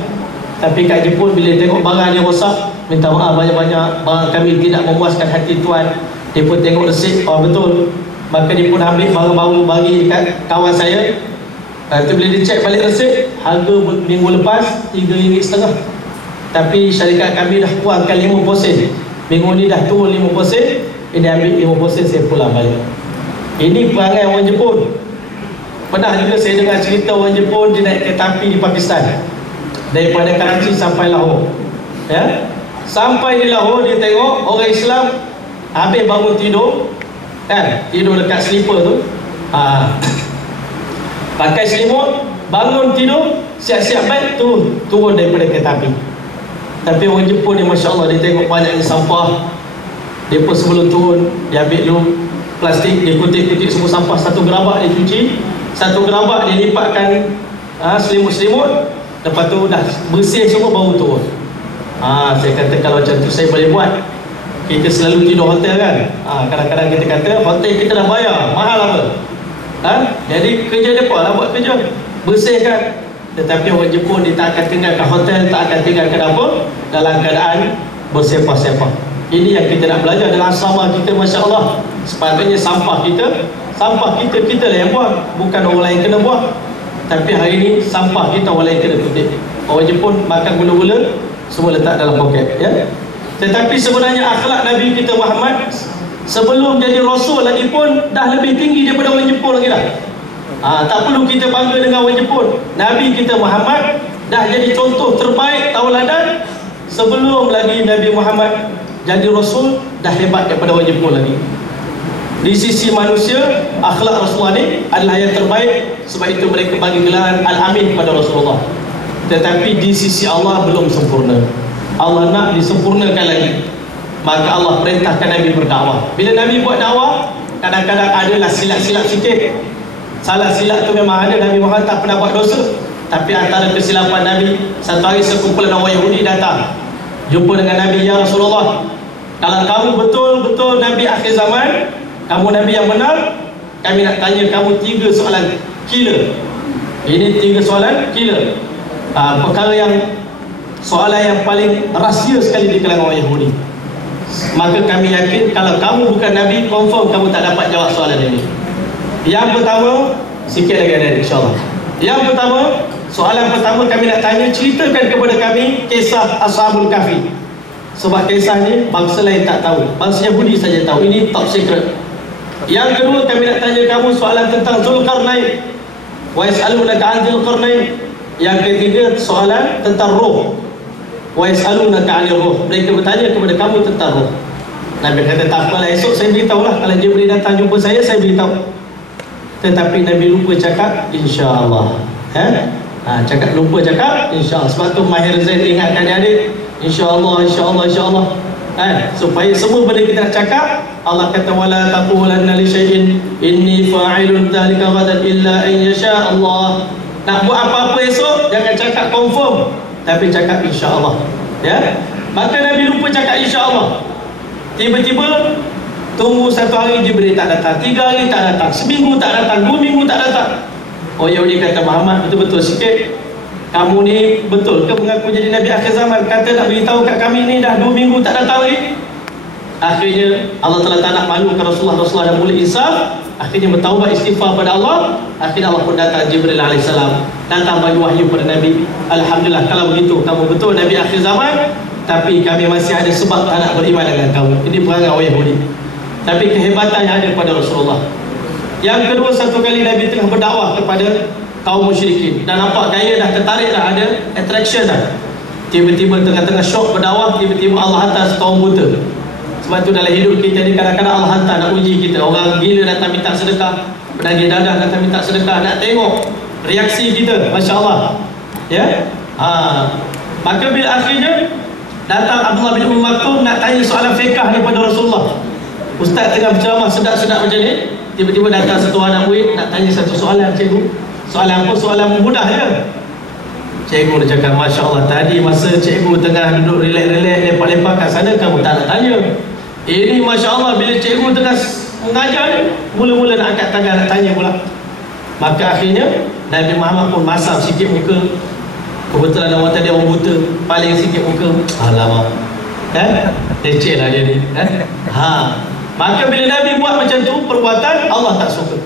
Tapi kat Jepun bila tengok barang dia rosak, minta maaf banyak-banyak, barang kami tidak memuaskan hati tuan. Dia pun tengok resit, betul. Maka dia pun ambil barang baru bagi dekat kawan saya. Nanti bila dia cek balik resit, harga minggu lepas RM3.50. Tapi syarikat kami dah kurangkan 50%. Minggu ni dah turun 50%. Ini ambil 50%, saya pulang balik. Ini perangai orang Jepun. Pernah juga saya dengar cerita orang Jepun, dia naik kereta api di Pakistan, daripada Karachi sampai Lahore, ya. Sampai di Lahore dia tengok orang Islam habis bangun tidur, kan, tidur dekat slipper tu, pakai selimut, bangun tidur, siap-siap baik turun daripada kereta api. Tapi orang Jepun ni Masya Allah, dia tengok banyaknya sampah, dia pun sebelum turun dia ambil dulu plastik, dia kutip-kutip semua sampah, satu gerabak dia cuci, satu gerabak dia lipatkan selimut-selimut, lepas tu dah bersih semua baru turun. Saya kata kalau macam tu saya boleh buat. Kita selalu tidur hotel kan, kadang-kadang kita kata hotel kita dah bayar, mahal apa, jadi kerja dia apa lah, buat kerja bersihkan. Tetapi orang Jepun dia tak akan tinggalkan hotel, tak akan tinggalkan apa dalam keadaan bersepah-sepah. Ini yang kita nak belajar dalam asrama kita. Masya Allah, sepatutnya sampah kita lah yang buang, bukan orang lain kena buang. Tapi hari ini sampah kita orang lain kena kutip. Orang Jepun makan gula-gula semua letak dalam poket, ya. Tetapi sebenarnya akhlak Nabi kita Muhammad sebelum jadi Rasul lagi pun dah lebih tinggi daripada orang Jepun lagi dah. Tak perlu kita bangga dengan orang Jepun. Nabi kita Muhammad dah jadi contoh terbaik, tauladan. Sebelum lagi Nabi Muhammad jadi Rasul, dah hebat daripada orang Jepun lagi. Di sisi manusia, akhlak Rasulullah ni adalah yang terbaik. Sebab itu mereka bagi gelar Al-Amin kepada Rasulullah. Tetapi di sisi Allah belum sempurna. Allah nak disempurnakan lagi. Maka Allah perintahkan Nabi berdakwah. Bila Nabi buat dakwah, kadang-kadang adalah silap-silap sikit. Salah silap tu memang ada. Nabi Muhammad tak pernah buat dosa. Tapi antara kesilapan Nabi, satu hari sekumpulan orang Yahudi datang jumpa dengan Nabi, ya Rasulullah, kalau kamu betul-betul Nabi akhir zaman, kamu Nabi yang benar, kami nak tanya kamu 3 soalan killer. Ini 3 soalan killer, perkara yang soalan yang paling rahsia sekali di kalangan orang Yahudi. Maka kami yakin kalau kamu bukan Nabi, confirm kamu tak dapat jawab soalan ini. Yang pertama, sikit lagi ada insya-Allah. Yang pertama, soalan pertama kami nak tanya, ceritakan kepada kami kisah Ashabul Kahfi. Sebab kisah ni bangsa lain tak tahu, bangsa Yahudi saja tahu. Ini top secret. Yang kedua, kami nak tanya kamu soalan tentang Zulkarnain. Wa yas'alunaka 'an Zulkarnain. Yang ketiga, soalan tentang roh. Wa yas'alunaka 'anil ruh. Mereka bertanya kepada kamu tentang roh. Nabi kata tak apalah, esok saya beritahu lah. Kalau Jibril datang jumpa saya beritahu. Tetapi Nabi lupa cakap insya-Allah. Cakap lupa cakap insya-Allah. Sebab tu Mahir Zain ingatkan adik, insya-Allah, insya-Allah, insya-Allah. Supaya semua benda kita nak cakap, Allah kata wala taqulanna li syai'in inni fa'ilun dzalika ghadan illa an yasha Allah. Nak buat apa-apa esok jangan cakap confirm, tapi cakap insya-Allah. Ya. Maka Nabi lupa cakap insya-Allah. Tiba-tiba tunggu 1 hari Jibril tak datang, 3 hari tak datang, seminggu tak datang, 2 minggu tak datang. Oh Yahudi kata, Muhammad betul-betul sikit, kamu ni betul ke mengaku jadi Nabi akhir zaman? Kata nak beritahu kat kami ni dah 2 minggu tak datang lagi. Akhirnya Allah Ta'ala tak nak malukan Rasulullah dan mulai insaf. Akhirnya bertaubat istighfar pada Allah. Akhirnya Allah pun datang Jibril AS, datang bagi wahyu pada Nabi. Alhamdulillah, kalau begitu kamu betul Nabi akhir zaman, tapi kami masih ada sebab tak nak beriman dengan kamu. Ini perangai orang Yahudi. Tapi kehebatan yang ada pada Rasulullah. Yang kedua, satu kali Nabi tengah berdakwah kepada kaum musyrikin, dan nampak gaya dah tertarik dah, ada attraction dah. Tiba-tiba tengah-tengah syok berdakwah, tiba-tiba Allah hantar kaum buta. Sebab tu dalam hidup kita ni kadang-kadang Allah hantar nak uji kita. Orang gila datang minta sedekah, penagih dadah datang minta sedekah, nak tengok reaksi kita. Masya Allah. Ya. Maka bila akhirnya datang Abdullah bin Maktum nak tanya soalan fiqh daripada Rasulullah. Ustaz tengah berceramah sedap-sedap macam ni, tiba-tiba datang satu anak murid nak tanya satu soalan. Cikgu, soalan apa? Soalan mudah je. Cikgu dia cakap, Masya Allah, tadi masa cikgu tengah duduk relax-relax lepak-lepak kat sana, kamu tak nak tanya. Ini Masya Allah, bila cikgu tengah mengajar ni, mula-mula nak angkat tangan nak tanya pula. Maka akhirnya Nabi Muhammad pun masam sikit muka. Kebetulan orang tadi orang buta, paling sikit muka. Alamak, leceh lah dia ni. Maka bila Nabi buat macam tu, perbuatan Allah tak suka.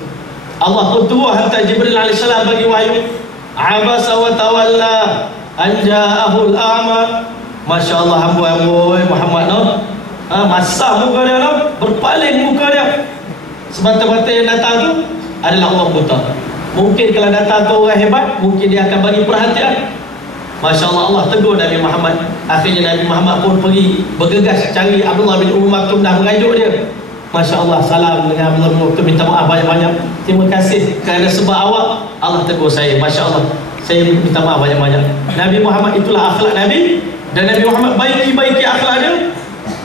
Allah pun terus hantar Jibril AS bagi wahyu. Abasa wa tawalla an ja'ahul a'ma. Masya Allah, amboi Muhammad no. Masam muka dia no, berpaling muka dia. Semata-mata yang datang tu adalah orang buta. Mungkin kalau datang tu orang hebat, mungkin dia akan bagi perhatian. Masya Allah, Allah tegur Nabi Muhammad. Akhirnya Nabi Muhammad pun pergi bergegas cari Abdullah bin Maktum, dah mengajuk dia. Masya Allah, salam dengan Abdullah bin Maktum, minta maaf banyak-banyak. Terima kasih kerana sebab awak Allah tegur saya. Masya Allah, saya minta maaf banyak-banyak. Nabi Muhammad itulah akhlak Nabi. Dan Nabi Muhammad baiki akhlak dia,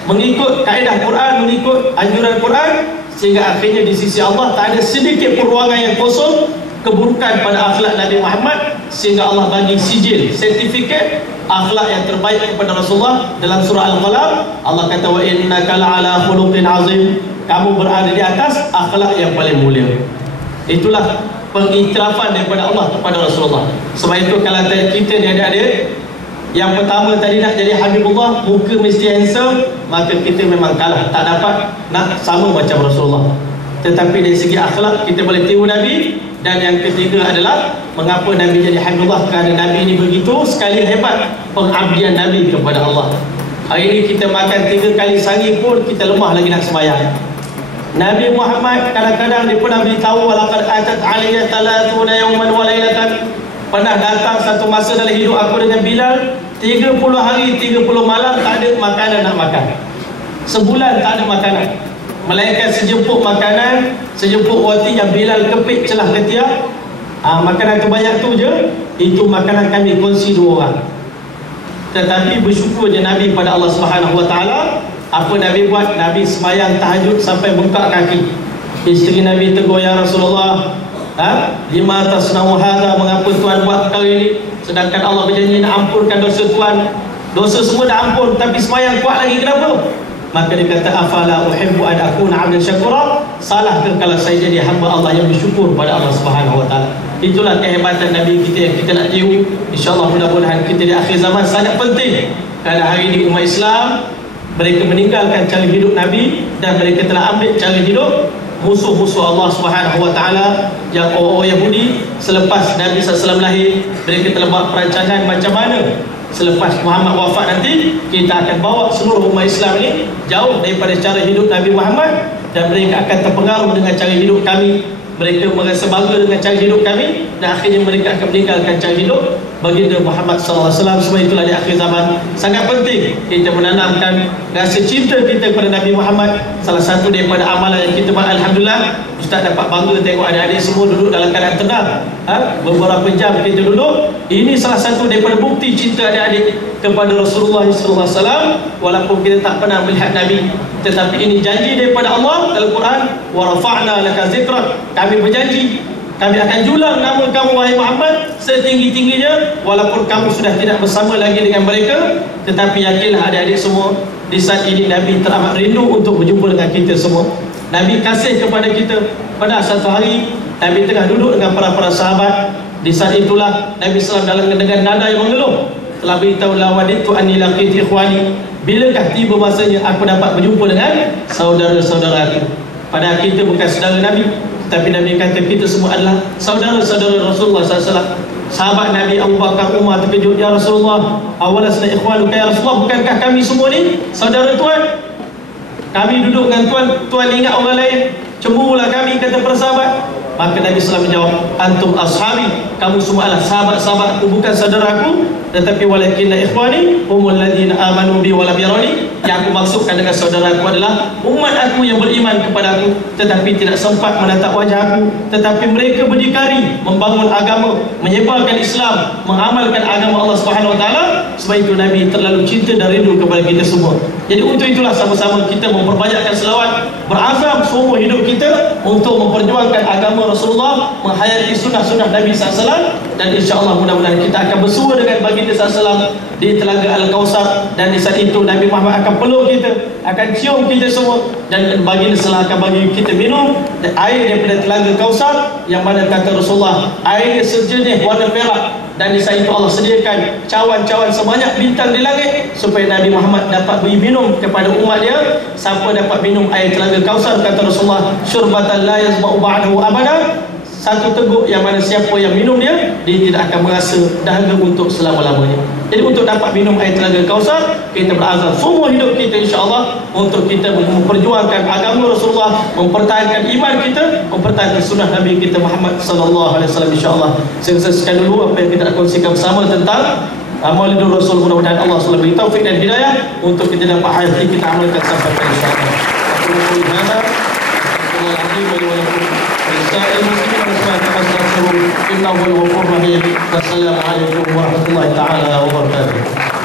mengikut kaedah Quran, mengikut anjuran Quran, sehingga akhirnya di sisi Allah tak ada sedikit pun ruangan yang kosong keburukan pada akhlak Nabi Muhammad, sehingga Allah bagi sijil, sertifikat akhlak yang terbaik kepada Rasulullah. Dalam surah Al-Qalam Allah kata, wa innaka la'ala khuluqin azim, kamu berada di atas akhlak yang paling mulia. Itulah pengiktirafan daripada Allah kepada Rasulullah. Sebab itu kalau kita ni adik-adik, yang pertama tadi nak jadi Habibullah, muka mesti handsome, maka kita memang kalah, tak dapat nak sama macam Rasulullah. Tetapi dari segi akhlak kita boleh tiru Nabi. Dan yang ketiga adalah mengapa Nabi jadi Habibullah, kerana Nabi ini begitu sekali hebat pengabdian Nabi kepada Allah. Hari ini kita makan 3 kali sehari pun kita lemah lagi nak sembahyang. Nabi Muhammad kadang-kadang dia pernah beritahu, walaqad atat alayya 30 yawman wa lailatan, pernah datang satu masa dalam hidup aku dengan Bilal 30 hari 30 malam tak ada makanan nak makan. Sebulan tak ada makanan, melainkan sejemput makanan, sejemput roti yang Bilal kepit celah ketiak. Makanan tu banyak tu je, itu makanan kami kongsi 2 orang. Tetapi bersyukurnya Nabi pada Allah Subhanahu Wa Taala. Apa Nabi buat? Nabi sembahyang tahajud sampai bengkak kaki. Isteri Nabi tegur, ya Rasulullah, lima tasna'u hadha, mengapa Tuan buat perkara ini, sedangkan Allah berjanji nak ampunkan dosa Tuan. Dosa semua dah ampun, tapi sembahyang kuat lagi, kenapa? Maka dia kata, afala uhibbu an akuna 'abdan syakura, salah ke kalau saya jadi hamba Allah yang bersyukur pada Allah Subhanahu Wa Taala. Itulah kehebatan Nabi kita yang kita nak tiru. InsyaAllah mudah-mudahan kita di akhir zaman sangat penting. Kerana hari ini umat Islam, mereka meninggalkan cara hidup Nabi dan mereka telah ambil cara hidup musuh-musuh Allah Subhanahu wa taala, yang orang Yahudi selepas Nabi SAW lahir, mereka telah buat perancangan macam mana selepas Muhammad wafat nanti kita akan bawa seluruh umat Islam ini jauh daripada cara hidup Nabi Muhammad, dan mereka akan terpengaruh dengan cara hidup kami. Mereka merasa bangga dengan cara hidup kami, dan akhirnya mereka akan meninggalkan cara hidup baginda Muhammad SAW. Sebab itulah di akhir zaman sangat penting kita menanamkan rasa cinta kita kepada Nabi Muhammad. Salah satu daripada amalan yang kita buat, alhamdulillah, Ustaz dapat bangga tengok adik-adik semua duduk dalam keadaan tenang. Beberapa jam kita duduk. Ini salah satu daripada bukti cinta adik-adik kepada Rasulullah SAW. Walaupun kita tak pernah melihat Nabi, tetapi ini janji daripada Allah dalam Quran, wa rafa'na laka zikrak. Kami berjanji kami akan julang nama kamu wahai Muhammad setinggi-tingginya, walaupun kamu sudah tidak bersama lagi dengan mereka. Tetapi yakinlah adik-adik semua, di saat ini Nabi teramat rindu untuk berjumpa dengan kita semua. Nabi kasih kepada kita. Pada satu hari Nabi tengah duduk dengan para sahabat. Di saat itulah Nabi SAW dengan nada yang mengeluh telah beritahu, la waditu anni laqitu ikhwani, bilakah tiba masanya aku dapat berjumpa dengan saudara-saudaraku. Padahal kita bukan saudara Nabi, tapi Nabi kata kita semua adalah saudara-saudara Rasulullah SAW. Sahabat Nabi Abu Bakar, Umar terkejut, ya Rasulullah, awalasna ikhwanuka ya Rasulullah, bukankah kami semua ni saudara Tuan? Kami duduk dengan Tuan, Tuan ingat orang lain, cemburulah kami, kata para sahabat. Maka Nabi SAW menjawab, antum ashabi, kamu semua adalah sahabat-sahabatku, bukan saudaraku, tetapi walakinna ikhwani humul ladzina amanu bi wa lam yarani. Yang aku maksudkan dengan saudaraku adalah umat aku yang beriman kepada aku tetapi tidak sempat menatap wajah aku, tetapi mereka berdikari membangun agama, menyebarkan Islam, mengamalkan agama Allah Subhanahu wa taala. Sebab itu Nabi terlalu cinta dan rindu kepada kita semua. Jadi untuk itulah sama-sama kita memperbanyakkan selawat, berazam seumur hidup kita untuk memperjuangkan agama Rasulullah, menghayati sunnah-sunnah Nabi SAW, dan insya-Allah mudah-mudahan kita akan bersua dengan baginda SAW di Telaga Al-Kausar. Dan di saat itu Nabi Muhammad akan peluk kita, akan cium kita semua, dan baginda SAW akan bagi kita minum air daripada Telaga Kausar, yang mana kata Rasulullah airnya sejernih warna perak. Dan di saat itu Allah sediakan cawan-cawan sebanyak bintang di langit supaya Nabi Muhammad dapat beri minum kepada umat dia. Siapa dapat minum air Telaga Kausar, kata Rasulullah, syurbatan la yazba'u ba'dahu abada, satu teguk yang mana siapa yang minum dia tidak akan merasa dahaga untuk selama-lamanya. Jadi untuk dapat minum air Telaga Kausar, kita berazam semua hidup kita insya-Allah untuk kita memperjuangkan agama Rasulullah, mempertahankan iman kita, mempertahankan sunnah Nabi kita Muhammad sallallahu alaihi wasallam insya-Allah. Saya sekian dulu apa yang kita nak kongsikan bersama tentang Maulidur Rasul. Mudah-mudahan Allah SWT beri taufik dan hidayah untuk kita dapat hayati, kita amalkan sampai insya-Allah. Assalamualaikum warahmatullahi taala wabarakatuh.